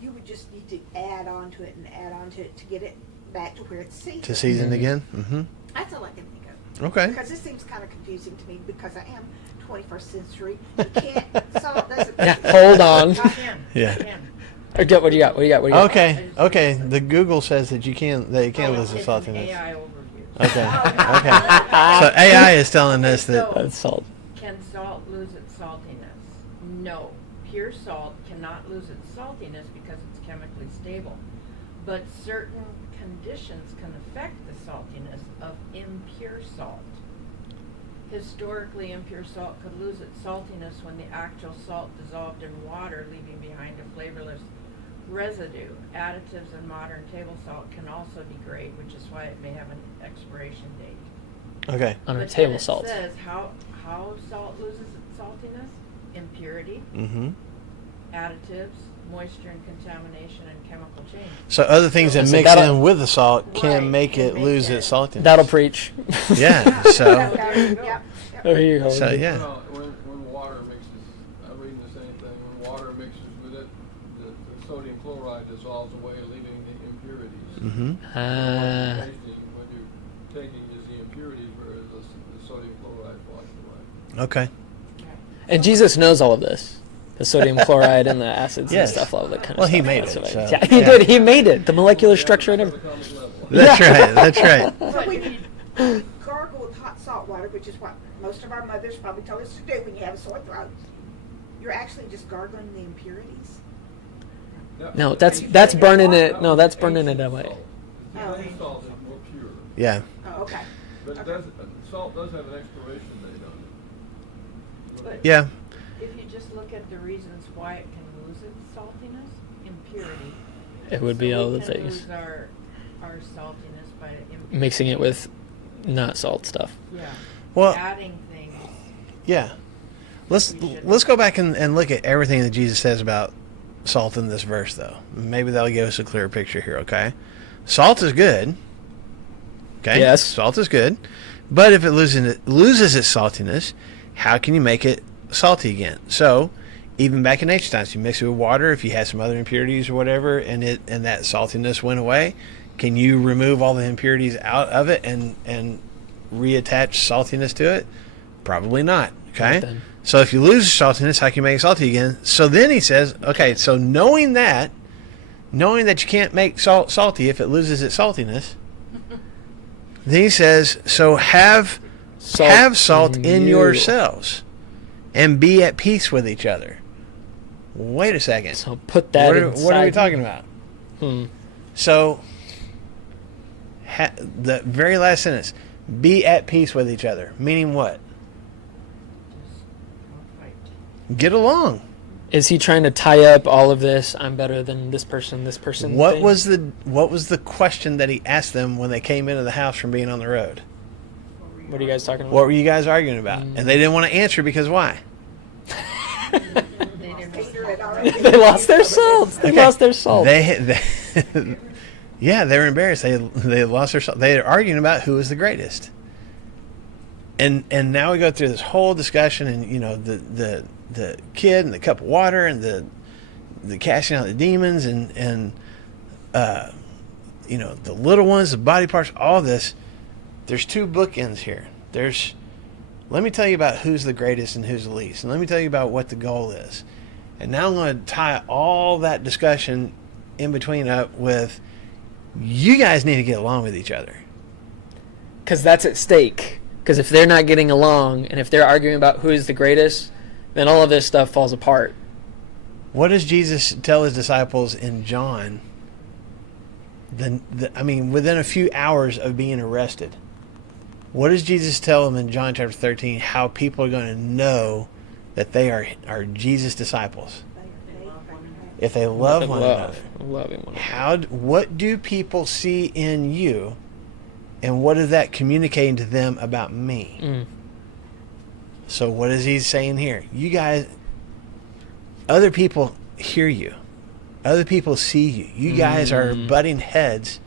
You would just need to add on to it and add on to it to get it back to where it's seasoned. To season again? Hmm. That's all I can think of. Okay. Because this seems kind of confusing to me, because I am 21st century. You can't, salt doesn't. Yeah, hold on. Yeah. What do you got? What do you got? What do you got? Okay. The Google says that you can't lose the It's saltiness. an AI overview. Okay. Okay. So AI is telling us that. That's salt. Can salt lose its saltiness? No. Pure salt cannot lose its saltiness because it's chemically stable. But certain conditions can affect the saltiness of impure salt. Historically, impure salt could lose its saltiness when the actual salt dissolved in water, leaving behind a flavorless residue. Additives in modern table salt can also degrade, which is why it may have an expiration date. Okay. On a But table then salt. It says how salt loses its saltiness: impurity, Mm-hmm. additives, moisture and contamination, and chemical change. So other things that So mix that'll- in with the salt can Right, make can it make lose it. its saltiness. That'll preach. Yeah. So. Yep. There you go. So yeah. When water mixes, I'm reading the same thing, when water mixes with it, the sodium chloride dissolves away, leaving the impurities. Mm-hmm. What you're taking is the impurities, whereas the sodium chloride washed away. Okay. And Jesus knows all of this. The sodium chloride and the acids Yes. and stuff, all of that kind of Well, stuff. he made That's it, what so, yeah, he yeah. did. He made it. The molecular structure and everything. That's right. That's right. So we gargle with hot salt water, which is what most of our mothers probably tell us to do when you have a sore throat. You're actually just gargling the impurities. No, that's burning it. No, that's burning it away. Ancient salt is more pure, Yeah. Oh, okay. but it Okay. does, salt does have an expiration date on it. Yeah. If you just look at the reasons why it can lose its saltiness, impurity. It would be So all we the can things. lose our saltiness by impurity. Mixing it with not salt stuff. Yeah. Well, Adding things. yeah. Let's We should- let's go back and look at everything that Jesus says about salt in this verse, though. Maybe that'll give us a clearer picture here. Okay. Salt is good. Okay. Yes. Salt is good, but if it loses its saltiness, how can you make it salty again? So, even back in ancient times, you mix it with water. If you had some other impurities or whatever, and that saltiness went away, can you remove all the impurities out of it and reattach saltiness to it? Probably not. Okay. Not then. So if you lose saltiness, how can you make it salty again? So then he says, okay, so knowing that you can't make salt salty if it loses its saltiness, then he says, so have salt in you. yourselves and be at peace with each other. Wait a second. So put that What inside. are we talking about? So, the very last sentence, be at peace with each other, meaning what? Just don't fight. Get along. Is he trying to tie up all of this? I'm better than this person. What thing? was the question that he asked them when they came into the house from being on the road? What are you guys talking about? What were you guys arguing about? And they didn't want to answer because why? They didn't Peter had already- They lost their salt. They lost their salt. They yeah, they were embarrassed. They lost their salt. They were arguing about who was the greatest. And now we go through this whole discussion, and the kid and the cup of water and the casting out the demons and the little ones, the body parts, all this. there's two bookends here. Let me tell you about who's the greatest and who's the least. And let me tell you about what the goal is. And now I'm going to tie all that discussion in between up with, you guys need to get along with each other. Because that's at stake. Because if they're not getting along, and if they're arguing about who is the greatest, then all of this stuff falls apart. What does Jesus tell his disciples in John? Within a few hours of being arrested. What does Jesus tell them in John chapter 13? How people are going to know that they are Jesus' disciples? If they love one another. Loving one another. What do people see in you, and what is that communicating to them about me? Mm. So what is he saying here? You guys, other people hear you. Other people see you. You guys are butting heads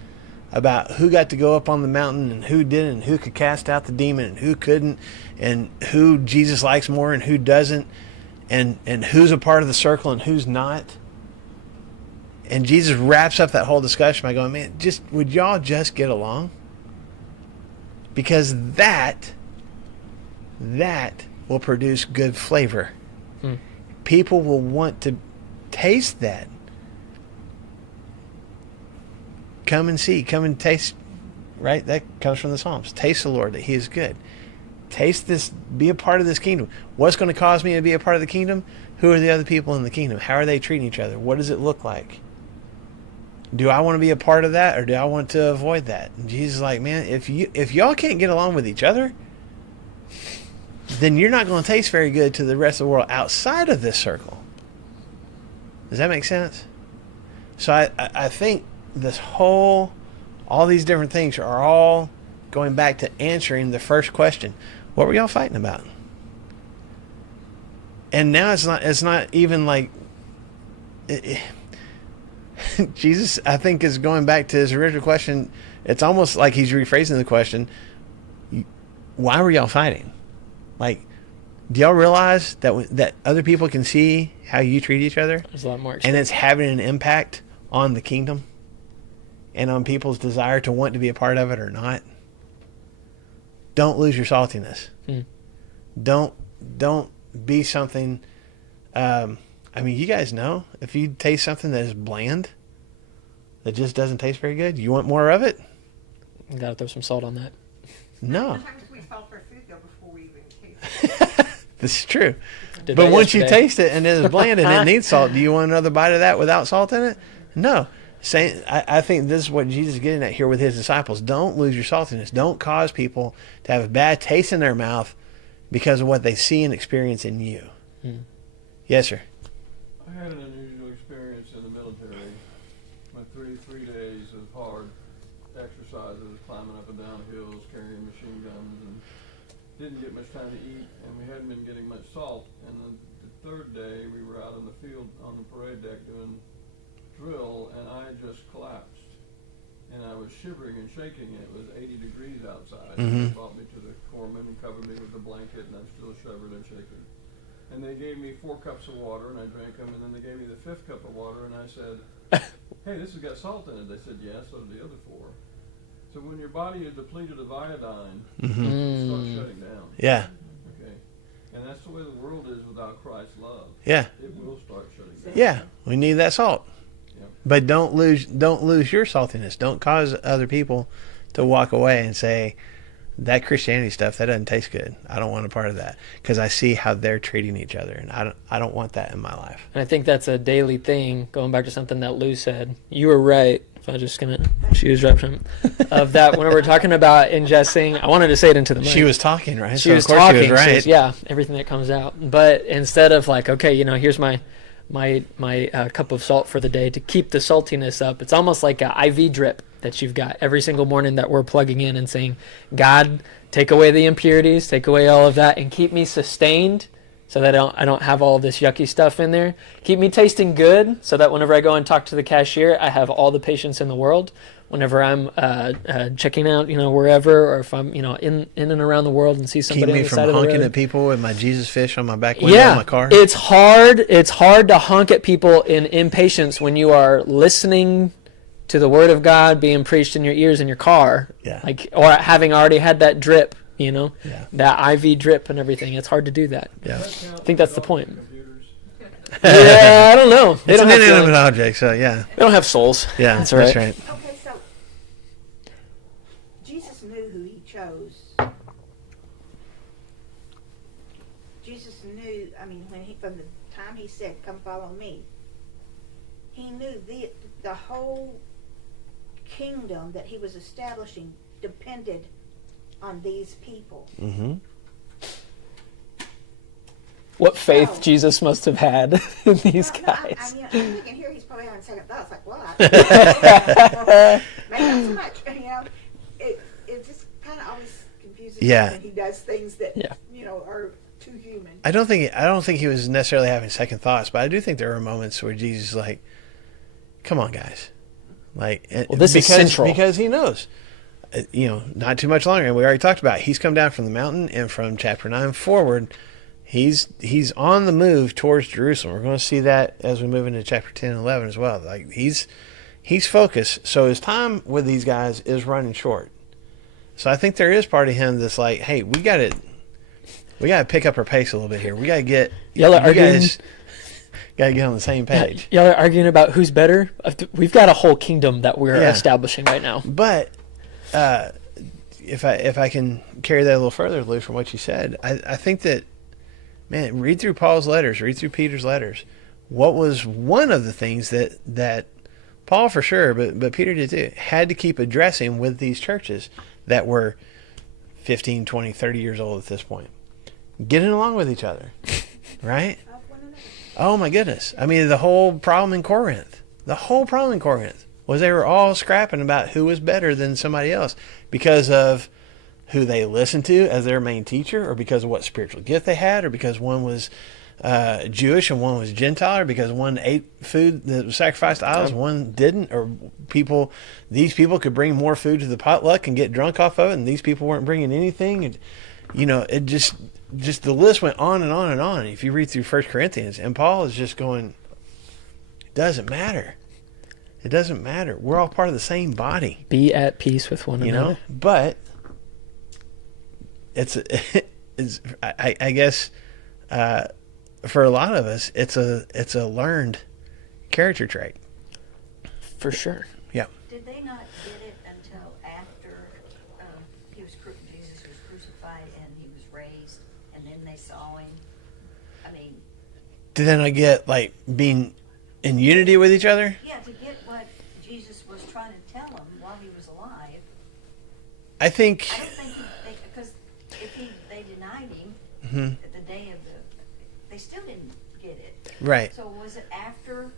about who got to go up on the mountain and who didn't, and who could cast out the demon and who couldn't, and who Jesus likes more and who doesn't, and who's a part of the circle and who's not. And Jesus wraps up that whole discussion by going, man, would y'all just get along? Because that will produce good flavor. People will want to taste that. Come and see, come and taste, right? That comes from the Psalms. Taste the Lord, that he is good. Taste this, be a part of this kingdom. What's going to cause me to be a part of the kingdom? Who are the other people in the kingdom? How are they treating each other? What does it look like? Do I want to be a part of that, or do I want to avoid that? And Jesus is like, man, if y'all can't get along with each other, then you're not going to taste very good to the rest of the world outside of this circle. Does that make sense? So I think all these different things are all going back to answering the first question. What were y'all fighting about? And now it's not even like Jesus, I think, is going back to his original question. It's almost like he's rephrasing the question. Why were y'all fighting? Like, do y'all realize that other people can see how you treat each other? There's a lot more. And it's having an impact on the kingdom and on people's desire to want to be a part of it or not. Don't lose your saltiness. Don't be something. You guys know, if you taste something that is bland, that just doesn't taste very good, you want more of it? You gotta throw some salt on that. No. Sometimes we salt our food though before we even taste it. This is true. Did But that once you yesterday. taste it and it is bland and it needs salt, do you want another bite of that without salt in it? No. I think this is what Jesus is getting at here with his disciples. Don't lose your saltiness. Don't cause people to have a bad taste in their mouth because of what they see and experience in you. Yes, sir. I had an unusual experience in the military. My three days of hard exercises, climbing up and down hills, carrying machine guns, and didn't get much time to eat, and we hadn't been getting much salt. And the third day, we were out in the field on the parade deck doing drill, and I just collapsed. And I was shivering and shaking, and it was 80 degrees outside. They brought me to the corpsman and covered me with the blanket, and I'm still shivered and shaking. And they gave me 4 cups of water, and I drank them, and then they gave me the 5th cup of water, and I said, hey, this has got salt in it. They said, yeah, so did the other 4. So when your body is depleted of iodine, it starts shutting down. Yeah. Okay. And that's the way the world is without Christ's love. Yeah. It will start shutting down. Yeah. We need that salt. Yep. But don't lose your saltiness. Don't cause other people to walk away and say, that Christianity stuff, that doesn't taste good. I don't want a part of that, because I see how they're treating each other, and I don't want that in my life. And I think that's a daily thing, going back to something that Lou said. You were right. If I was just going to shoot his reference of that, when we're talking about ingesting, I wanted to say it into the mic. She was talking, right? She So was of course talking. She was right. So, yeah, everything that comes out. But instead of like, okay, here's my cup of salt for the day to keep the saltiness up, it's almost like an IV drip that you've got every single morning that we're plugging in and saying, God, take away the impurities, take away all of that, and keep me sustained so that I don't have all this yucky stuff in there. Keep me tasting good so that whenever I go and talk to the cashier, I have all the patience in the world. Whenever I'm checking out, wherever, or if I'm, in and around the world and see somebody Keep on me the from side of the honking road. at people with my Jesus fish on my back window of my car. It's hard to honk at people in impatience when you are listening to the Word of God being preached in your ears in your car, Yeah. like, or having already had that drip, you know, Yeah. that IV drip and everything. It's hard to do that. Yeah. I think that's the point. Computers. Yeah, I don't know. They It's don't an have inanimate feelings. object, so yeah. They don't have souls. Yeah, That's that's right. right. Okay, so Jesus knew who he chose. Jesus knew, I mean, from the time he said, "Come follow me," he knew the whole kingdom that he was establishing depended on these people. Mm-hmm. What faith Oh. Jesus must have had in these No, guys. I'm thinking here he's probably having second thoughts, like, well, maybe not so much. You know, it just kind of always confuses Yeah. me when he does things that Yeah. are too human. I don't think he was necessarily having second thoughts, but I do think there were moments where Jesus is like, "Come on, guys!" Like, Well, this is central. because he knows, not too much longer. And we already talked about it. He's come down from the mountain, and from chapter 9 forward, he's on the move towards Jerusalem. We're going to see that as we move into chapter 10 and 11 as well. Like he's focused, so his time with these guys is running short. So I think there is part of him that's like, "Hey, we got to pick up our pace a little bit here. We got to get Y'all are you arguing. guys got to get on the same page." Y'all are arguing about who's better. We've got a whole kingdom that we're Yeah. establishing right now. But if I can carry that a little further, Lou, from what you said, I think that, man, read through Paul's letters, read through Peter's letters. What was one of the things that Paul for sure, but Peter did too, had to keep addressing with these churches that were 15, 20, 30 years old at this point? Getting along with each other, right? Oh my goodness. I mean, the whole problem in Corinth was they were all scrapping about who was better than somebody else because of who they listened to as their main teacher, or because of what spiritual gift they had, or because one was Jewish and one was Gentile, or because one ate food that was sacrificed to idols and one didn't, or these people could bring more food to the potluck and get drunk off of it, and these people weren't bringing anything. And, it just the list went on and on and on. If you read through 1 Corinthians, and Paul is just going, it doesn't matter. It doesn't matter. We're all part of the same body. Be at peace with one another. But I guess for a lot of us, it's a learned character trait. For sure. Yeah. Did they not get it until after Jesus was crucified and he was raised, and then they saw him? I mean, Did they not get like being in unity with each other? yeah, to get what Jesus was trying to tell them while he was alive. I think. I don't think because if they denied him Mhm. at the day of they still didn't get it. Right. So was it after?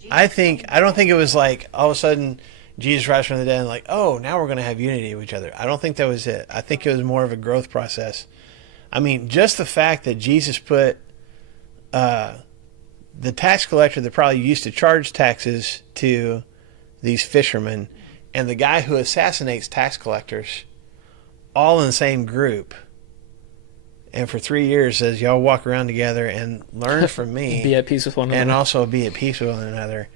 Jesus I don't think it was like all of a sudden Jesus rise from the dead and like, oh, now we're going to have unity with each other. I don't think that was it. I think it was more of a growth process. I mean, just the fact that Jesus put the tax collector that probably used to charge taxes to these fishermen and the guy who assassinates tax collectors all in the same group. And for 3 years says, y'all walk around together and learn from me. Be at peace with one another. And also be at peace with one another.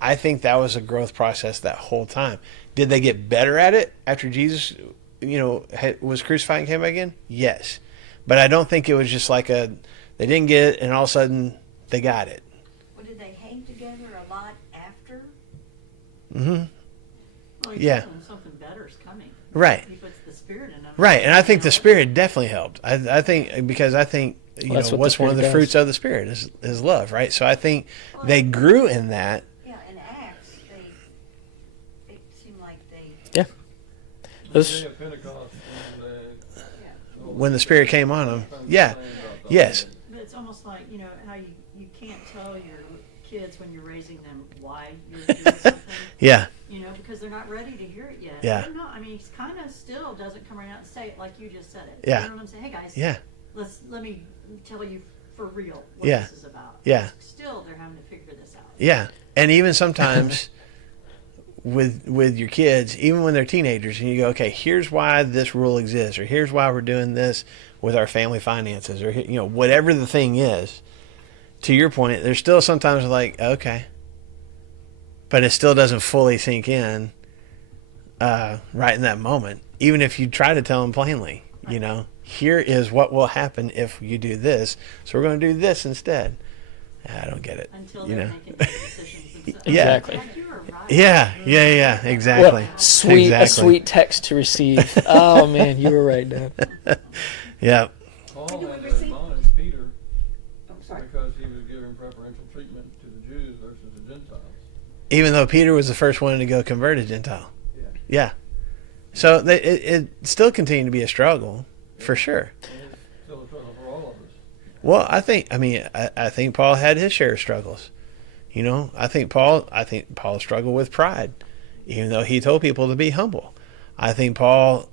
I think that was a growth process that whole time. Did they get better at it after Jesus, was crucified and came back again? Yes. But I don't think it was just like they didn't get it and all of a sudden they got it. Well, did they hang together a lot after? Mm-hmm. Well, he Yeah. tells them something better is coming. Right. He puts the Spirit in them. Right. And I think the Spirit definitely helped. I think because I think, Well, that's what the what's one of the Spirit fruits does. of the Spirit is love, right? So I think they grew in that. Yeah, in Acts, it seemed like they. Yeah. The Those- day of Pentecost, When the Spirit came on them. Yeah. Yes. But it's almost like, how you can't tell your kids when you're raising them why you're doing something. Yeah. Because they're not ready to hear it yet. Yeah. They're not, he kind of still doesn't come right out and say it like you just said it. Yeah. You know what I'm saying? Hey guys, Yeah. let me tell you for real what Yeah. this is about. Yeah. Still, they're having to figure this out. Yeah. And even sometimes with your kids, even when they're teenagers, and you go, okay, here's why this rule exists, or here's why we're doing this with our family finances, or whatever the thing is. To your point, there's still sometimes like, okay, but it still doesn't fully sink in right in that moment. Even if you try to tell them plainly, you know, here is what will happen if you do this. So we're going to do this instead. I don't get it. Until you they're know. making decisions themselves. Yeah. Exactly. Dad, you were right. Yeah, exactly. What sweet, Exactly. a sweet text to receive. Oh man, you were right, Dad. Yeah. Paul Do we had to receive- admonish Peter I'm sorry. because he was giving preferential treatment to the Jews versus the Gentiles. Even though Peter was the first one to go convert a Gentile. Yeah. Yeah. So it still continued to be a struggle, for sure. And it's still a struggle for all of us. Well, I think Paul had his share of struggles. You know, I think Paul struggled with pride, even though he told people to be humble. I think Paul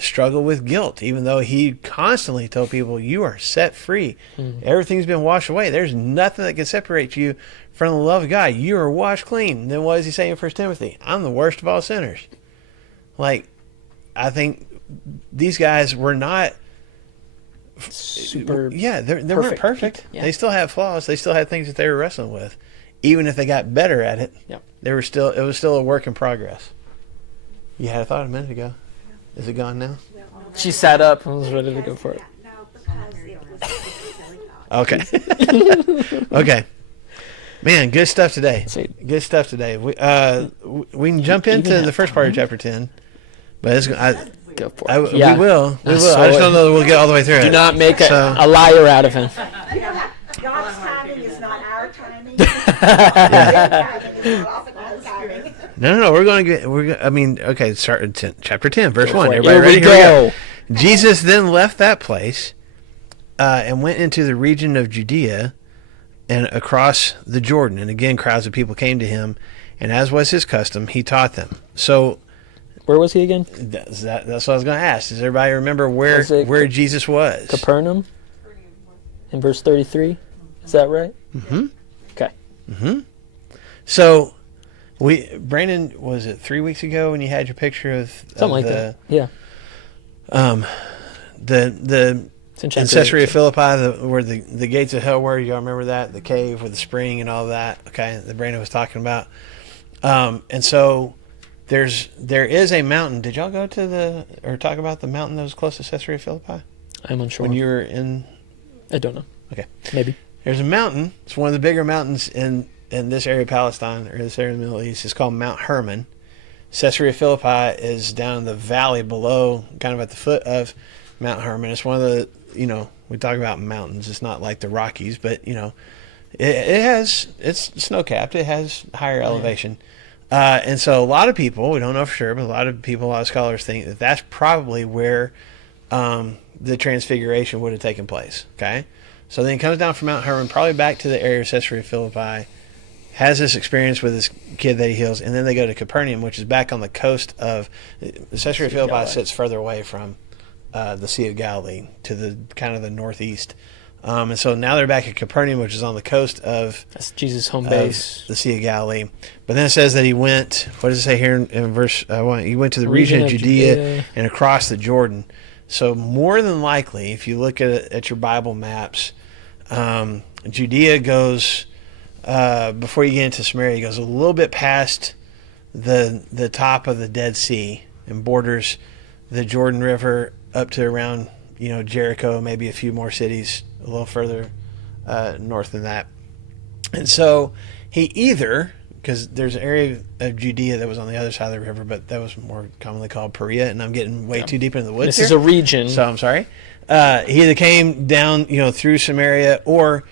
struggled with guilt, even though he constantly told people, you are set free. Everything's been washed away. There's nothing that can separate you from the love of God. You are washed clean. And then what does he say in 1 Timothy? I'm the worst of all sinners. Like, I think these guys were not Super. Yeah, they weren't perfect perfect. people. Yeah. They still had flaws. They still had things that they were wrestling with. Even if they got better at it, Yep. it was still a work in progress. You had a thought a minute ago. Is it gone now? She sat up and was ready to go for it. No, because it was silly thought. Okay. Okay. Man, good stuff today. See. Good stuff today. We can jump into have the first part of time? chapter 10, but it's, Go for it. we will. We will. So I just don't know that we'll get all the way through it. Do not make So- a liar out of him. You know, God's timing is not our timing. Yeah. Timing is not often our timing. No. We're going to get. I mean, okay. Start at chapter 10, verse Go 1. for it. Everybody ready? Here we Here we go. Jesus then left that place and went into the region of Judea and across the Jordan. And again, crowds of people came to him, and as was his custom, he taught them. So Where was he again? that's what I was going to ask. Does everybody remember where Was it Jesus was? Capernaum? In verse 33? Is that right? Mm-hmm. Okay. Mm-hmm. So Brandon, was it 3 weeks ago when you had your picture of Something like that. Yeah. The It's in in chapter Caesarea 8. Philippi, where the gates of hell were? Y'all remember that? The cave with the spring and all that. Okay, that Brandon was talking about. And so there is a mountain. Did y'all go to talk about the mountain that was close to Caesarea Philippi I'm unsure. when you were in? I don't know. Okay. Maybe. There's a mountain. It's one of the bigger mountains in this area of Palestine, or this area of the Middle East. It's called Mount Hermon. Caesarea Philippi is down in the valley below, kind of at the foot of Mount Hermon. It's one of the, we talk about mountains. It's not like the Rockies, but, it's snow-capped. It has higher elevation. And so a lot of people, we don't know for sure, but a lot of scholars think that that's probably where the transfiguration would have taken place. Okay? So then he comes down from Mount Hermon, probably back to the area of Caesarea Philippi, has this experience with this kid that he heals, and then they go to Capernaum, which is back on the coast of Caesarea Philippi. Galilee. Sits further away from the Sea of Galilee to the kind of the northeast, and so now they're back at Capernaum, which is on the coast of That's Jesus' home base. the Sea of Galilee. But then it says that he went. What does it say here in verse 1? He went to the region of Judea and across the Jordan. So more than likely, if you look at your Bible maps, Judea goes. Before you get into Samaria, he goes a little bit past the top of the Dead Sea and borders the Jordan River up to around Jericho, maybe a few more cities a little further north than that. And so he either, because there's an area of Judea that was on the other side of the river, but that was more commonly called Perea, and I'm getting way too deep into the woods This is a region. so I'm sorry. He either came down, through Samaria, or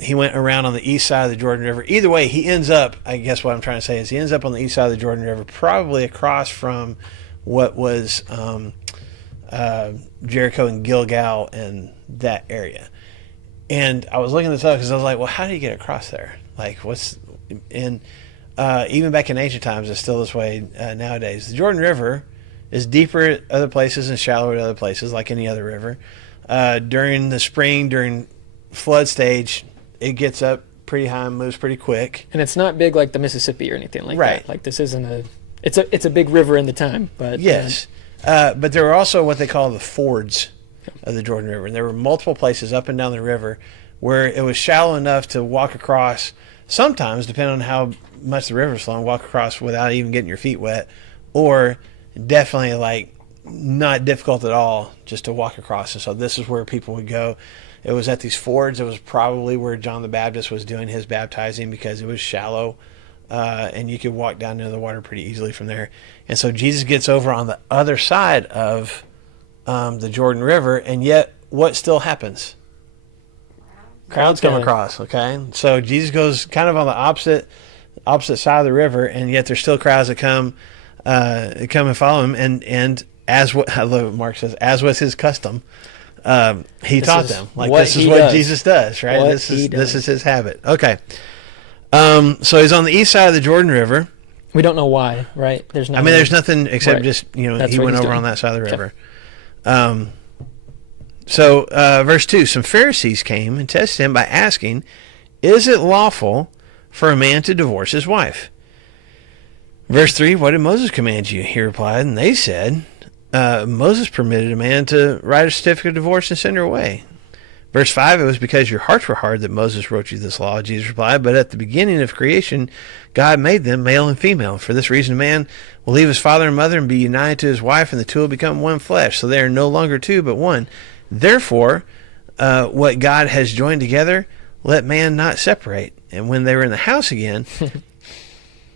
he went around on the east side of the Jordan River. Either way, he ends up, I guess what I'm trying to say is he ends up on the east side of the Jordan River, probably across from what was Jericho and Gilgal and that area. And I was looking this up because I was like, well, how do you get across there? Like, even back in ancient times, it's still this way nowadays. The Jordan River is deeper at other places and shallower at other places, like any other river. During the spring, during flood stage, it gets up pretty high and moves pretty quick. And it's not big like the Mississippi or anything like Right. that. Like this isn't it's a big river in the time, but Yes. But there were also what they call the fords of the Jordan River. And there were multiple places up and down the river where it was shallow enough to walk across, sometimes, depending on how much the river's flowing, walk across without even getting your feet wet, or definitely like not difficult at all just to walk across. And so this is where people would go. It was at these fords. It was probably where John the Baptist was doing his baptizing because it was shallow, and you could walk down into the water pretty easily from there. And so Jesus gets over on the other side of the Jordan River, and yet what still happens? Crowds come across, okay? So Jesus goes kind of on the opposite side of the river, and yet there's still crowds that come and follow him. And as what I love what Mark says, as was his custom, he taught them. Like this is what Jesus does, right? This is his habit. Okay. So he's on the east side of the Jordan River. We don't know why, right? There's nothing except right. just he That's went over doing. on that side of the river. So verse 2, some Pharisees came and tested him by asking, "Is it lawful for a man to divorce his wife?" Verse 3, "What did Moses command you?" He replied, and they said, "Moses permitted a man to write a certificate of divorce and send her away." Verse 5, "It was because your hearts were hard that Moses wrote you this law." Jesus replied, "But at the beginning of creation, God made them male and female. For this reason, a man will leave his father and mother and be united to his wife, and the two will become one flesh. So they are no longer two, but one. Therefore, what God has joined together, let man not separate." And when they were in the house again,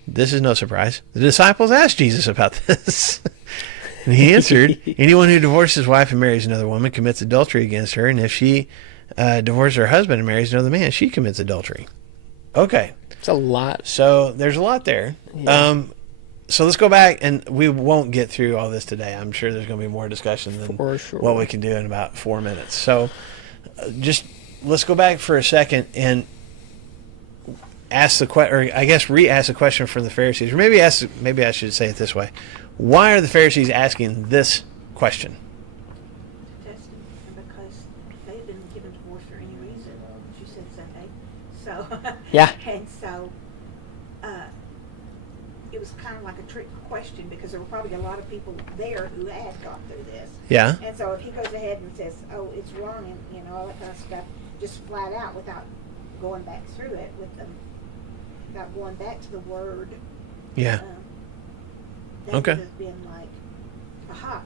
this is no surprise, the disciples asked Jesus about this. And he answered, "Anyone who divorces his wife and marries another woman commits adultery against her. And if she divorces her husband and marries another man, she commits adultery." Okay. It's a lot. So there's a lot there. Yeah. So let's go back, and we won't get through all this today. I'm sure there's going to be more discussion than For sure. what we can do in about 4 minutes. So just let's go back for a second and ask the question, or I guess re-ask the question from the Pharisees, or maybe I should say it this way: why are the Pharisees asking this question? Test him, and because they had been given divorce for any reason. She said Sunday. So Yeah. And so it was kind of like a trick question because there were probably a lot of people there who had gone through this. Yeah. And so if he goes ahead and says, "Oh, it's wrong," and all that kind of stuff, just flat out without going back through it with them, without going back to the word. Yeah. They Okay. would have been like, "Aha,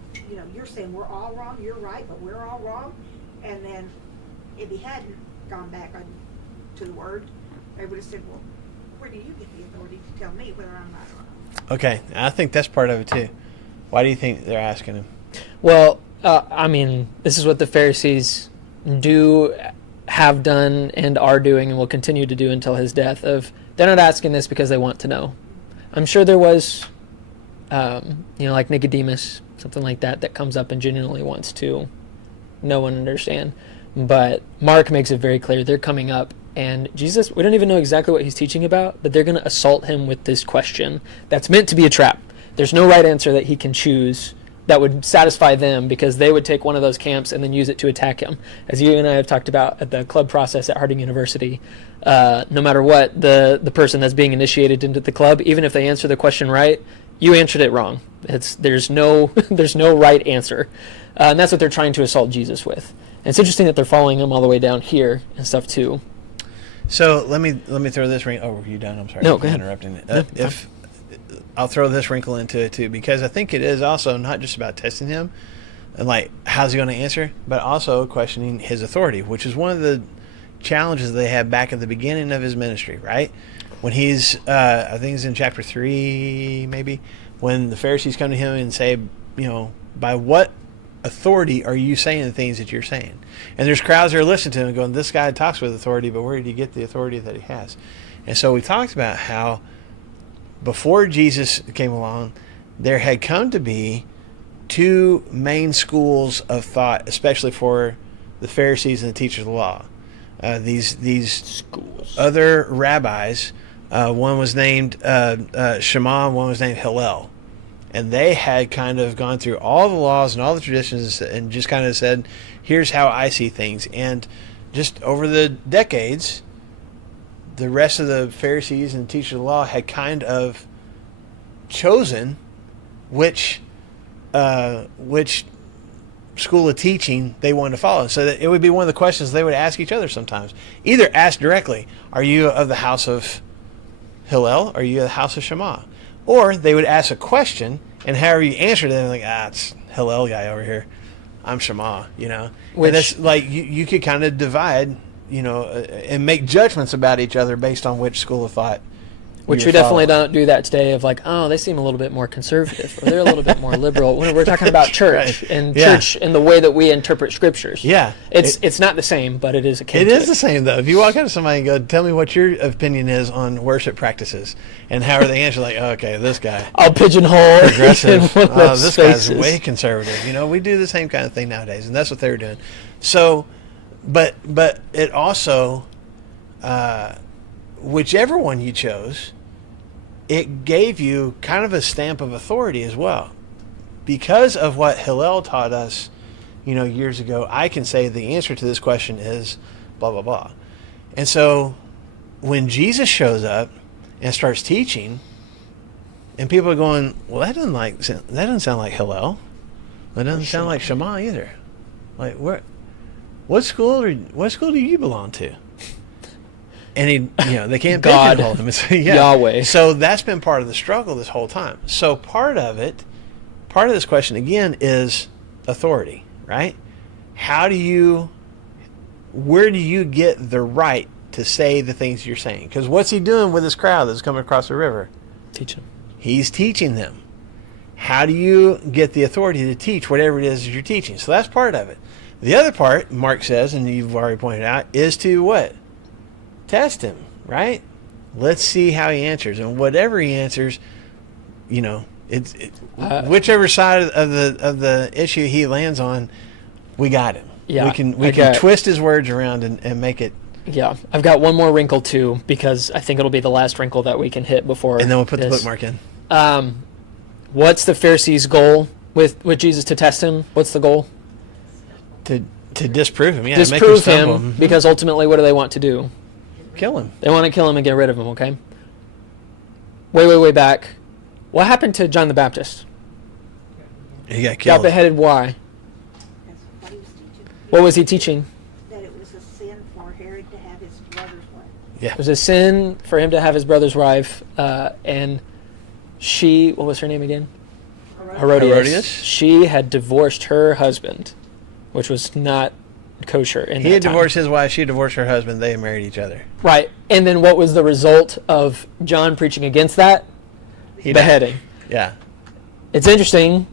you're saying we're all wrong. You're right, but we're all wrong." And then if he hadn't gone back to the word, they would have said, "Well, where do you get the authority to tell me whether I'm right or wrong?" Okay. I think that's part of it too. Why do you think they're asking him? Well, this is what the Pharisees have done and are doing and will continue to do until his death. They're not asking this because they want to know. I'm sure there was, like Nicodemus, something like that comes up and genuinely wants to know and understand. But Mark makes it very clear they're coming up, and Jesus, we don't even know exactly what he's teaching about, but they're going to assault him with this question that's meant to be a trap. There's no right answer that he can choose that would satisfy them, because they would take one of those camps and then use it to attack him. As you and I have talked about at the club process at Harding University, no matter what, the person that's being initiated into the club, even if they answer the question right, you answered it wrong. There's no right answer. And that's what they're trying to assault Jesus with. And it's interesting that they're following him all the way down here and stuff too. So let me throw this wrinkle. Oh, were you done? I'm sorry. No, go ahead. Interrupting. No, I'll throw this wrinkle into it too, because I think it is also not just about testing him and like how's he going to answer, but also questioning his authority, which is one of the challenges they had back at the beginning of his ministry, right? When he's, I think it's in chapter 3, maybe, when the Pharisees come to him and say, by what authority are you saying the things that you're saying? And there's crowds that are listening to him going, this guy talks with authority, but where did he get the authority that he has? And so we talked about how before Jesus came along, there had come to be two main schools of thought, especially for the Pharisees and the teachers of the law. These Schools. other rabbis, one was named Shema, and one was named Hillel. And they had kind of gone through all the laws and all the traditions and just kind of said, here's how I see things. And just over the decades, the rest of the Pharisees and teachers of the law had kind of chosen which school of teaching they wanted to follow. So that it would be one of the questions they would ask each other sometimes. Either ask directly, are you of the house of Hillel, or are you of the house of Shammah? Or they would ask a question, and however you answered it, they're like, it's Hillel guy over here. I'm Shammah, you know. Which- and that's like you could kind of divide, you know, and make judgments about each other based on which school of thought. Which you we definitely follow. don't do that today of like, oh, they seem a little bit more conservative, or they're a little bit more liberal. When we're talking about church Right. and Yeah. church and the way that we interpret scriptures. Yeah. It's not the same, but it is akin It to is the same, though. If you walk up to somebody and go, tell me what your opinion is on worship practices, and how are they answer, like, oh, okay, this guy. I'll pigeonhole in Progressive. one of Oh, those this guy's spaces. way conservative. You know, we do the same kind of thing nowadays, and that's what they were doing. So, but it also, whichever one you chose, it gave you kind of a stamp of authority as well. Because of what Hillel taught us, you know, years ago, I can say the answer to this question is blah, blah, blah. And so when Jesus shows up and starts teaching, and people are going, well, that doesn't sound like Hillel. That doesn't sound like Shammah either. Like, what school do you belong to? And they can't God, pigeonhole him. It's, Yahweh. So that's been part of the struggle this whole time. So part of this question again is authority, right? Where do you get the right to say the things you're saying? Because what's he doing with this crowd that's coming across the river? Teach them. He's teaching them. How do you get the authority to teach whatever it is you're teaching? So that's part of it. The other part, Mark says, and you've already pointed out, is to what? Test him, right? Let's see how he answers. And whatever he answers, you know, whichever side of the issue he lands on, we got him. Yeah, we can twist his words around and make it. Yeah, I've got one more wrinkle too, because I think it'll be the last wrinkle that we can hit before. And then we'll put the this. bookmark in. What's the Pharisees' goal with Jesus to test him? What's the goal? To disprove him, yeah. Disprove make him, him, because ultimately, what do they want to do? kill him. They want to kill him and get rid of him. Okay. Way back. What happened to John the Baptist? He got Got killed. beheaded. Why? That's what he was teaching. What was he teaching? That it was a sin for Herod to have his brother's wife. Yeah. It was a sin for him to have his brother's wife, and she, what was her name again? Herodias. She had divorced her husband, which was not kosher in He that had time. divorced his wife. She divorced her husband. They married each other. Right. And then what was the result of John preaching against that? He died. Beheading. Yeah. It's interesting.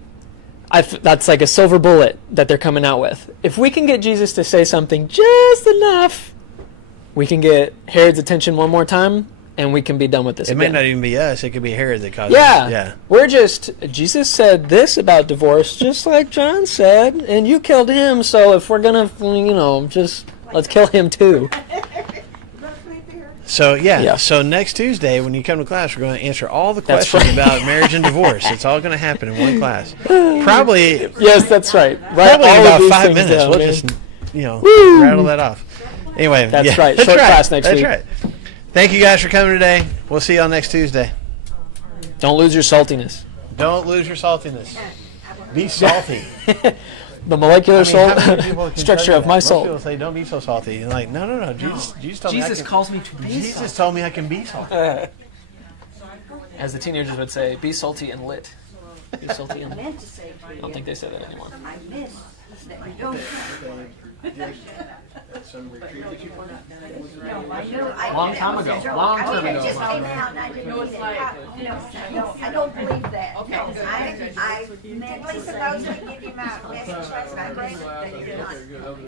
That's like a silver bullet that they're coming out with. If we can get Jesus to say something just enough, we can get Herod's attention one more time, and we can be done with this It may again. not even be us. It could be Herod that caused Yeah. it. Yeah. We're just, Jesus said this about divorce, just like John said, and you killed him, so if we're going to, just let's kill him too. Right there. So, Yeah. So next Tuesday, when you come to class, we're going to answer all the That's questions right. about marriage and divorce. It's all going to happen in one class. Probably Yes, that's right. Right. Probably in all of about these 5 things minutes. down, We'll man. just, Woo! rattle that off. Anyway, That's yeah. right. Short class next week. That's right. Thank you guys for coming today. We'll see y'all next Tuesday. Don't lose your saltiness. Don't lose your saltiness. Be salty. The molecular how many people can structure tell you of that? my Most salt. people say, don't be so salty. You're like, no. Jesus told me I Jesus can, calls me to be Jesus told me I can be salty. As the teenagers would say, be salty and lit. Be salty and I meant to say to I don't think they say that anymore. I missed that you don't. No, I knew. Long time ago. Long time It ago. just came out and I didn't mean it. No, I don't believe that. Okay, No, good. I meant to Lisa say. knows we give him out message last night. Okay, good. That was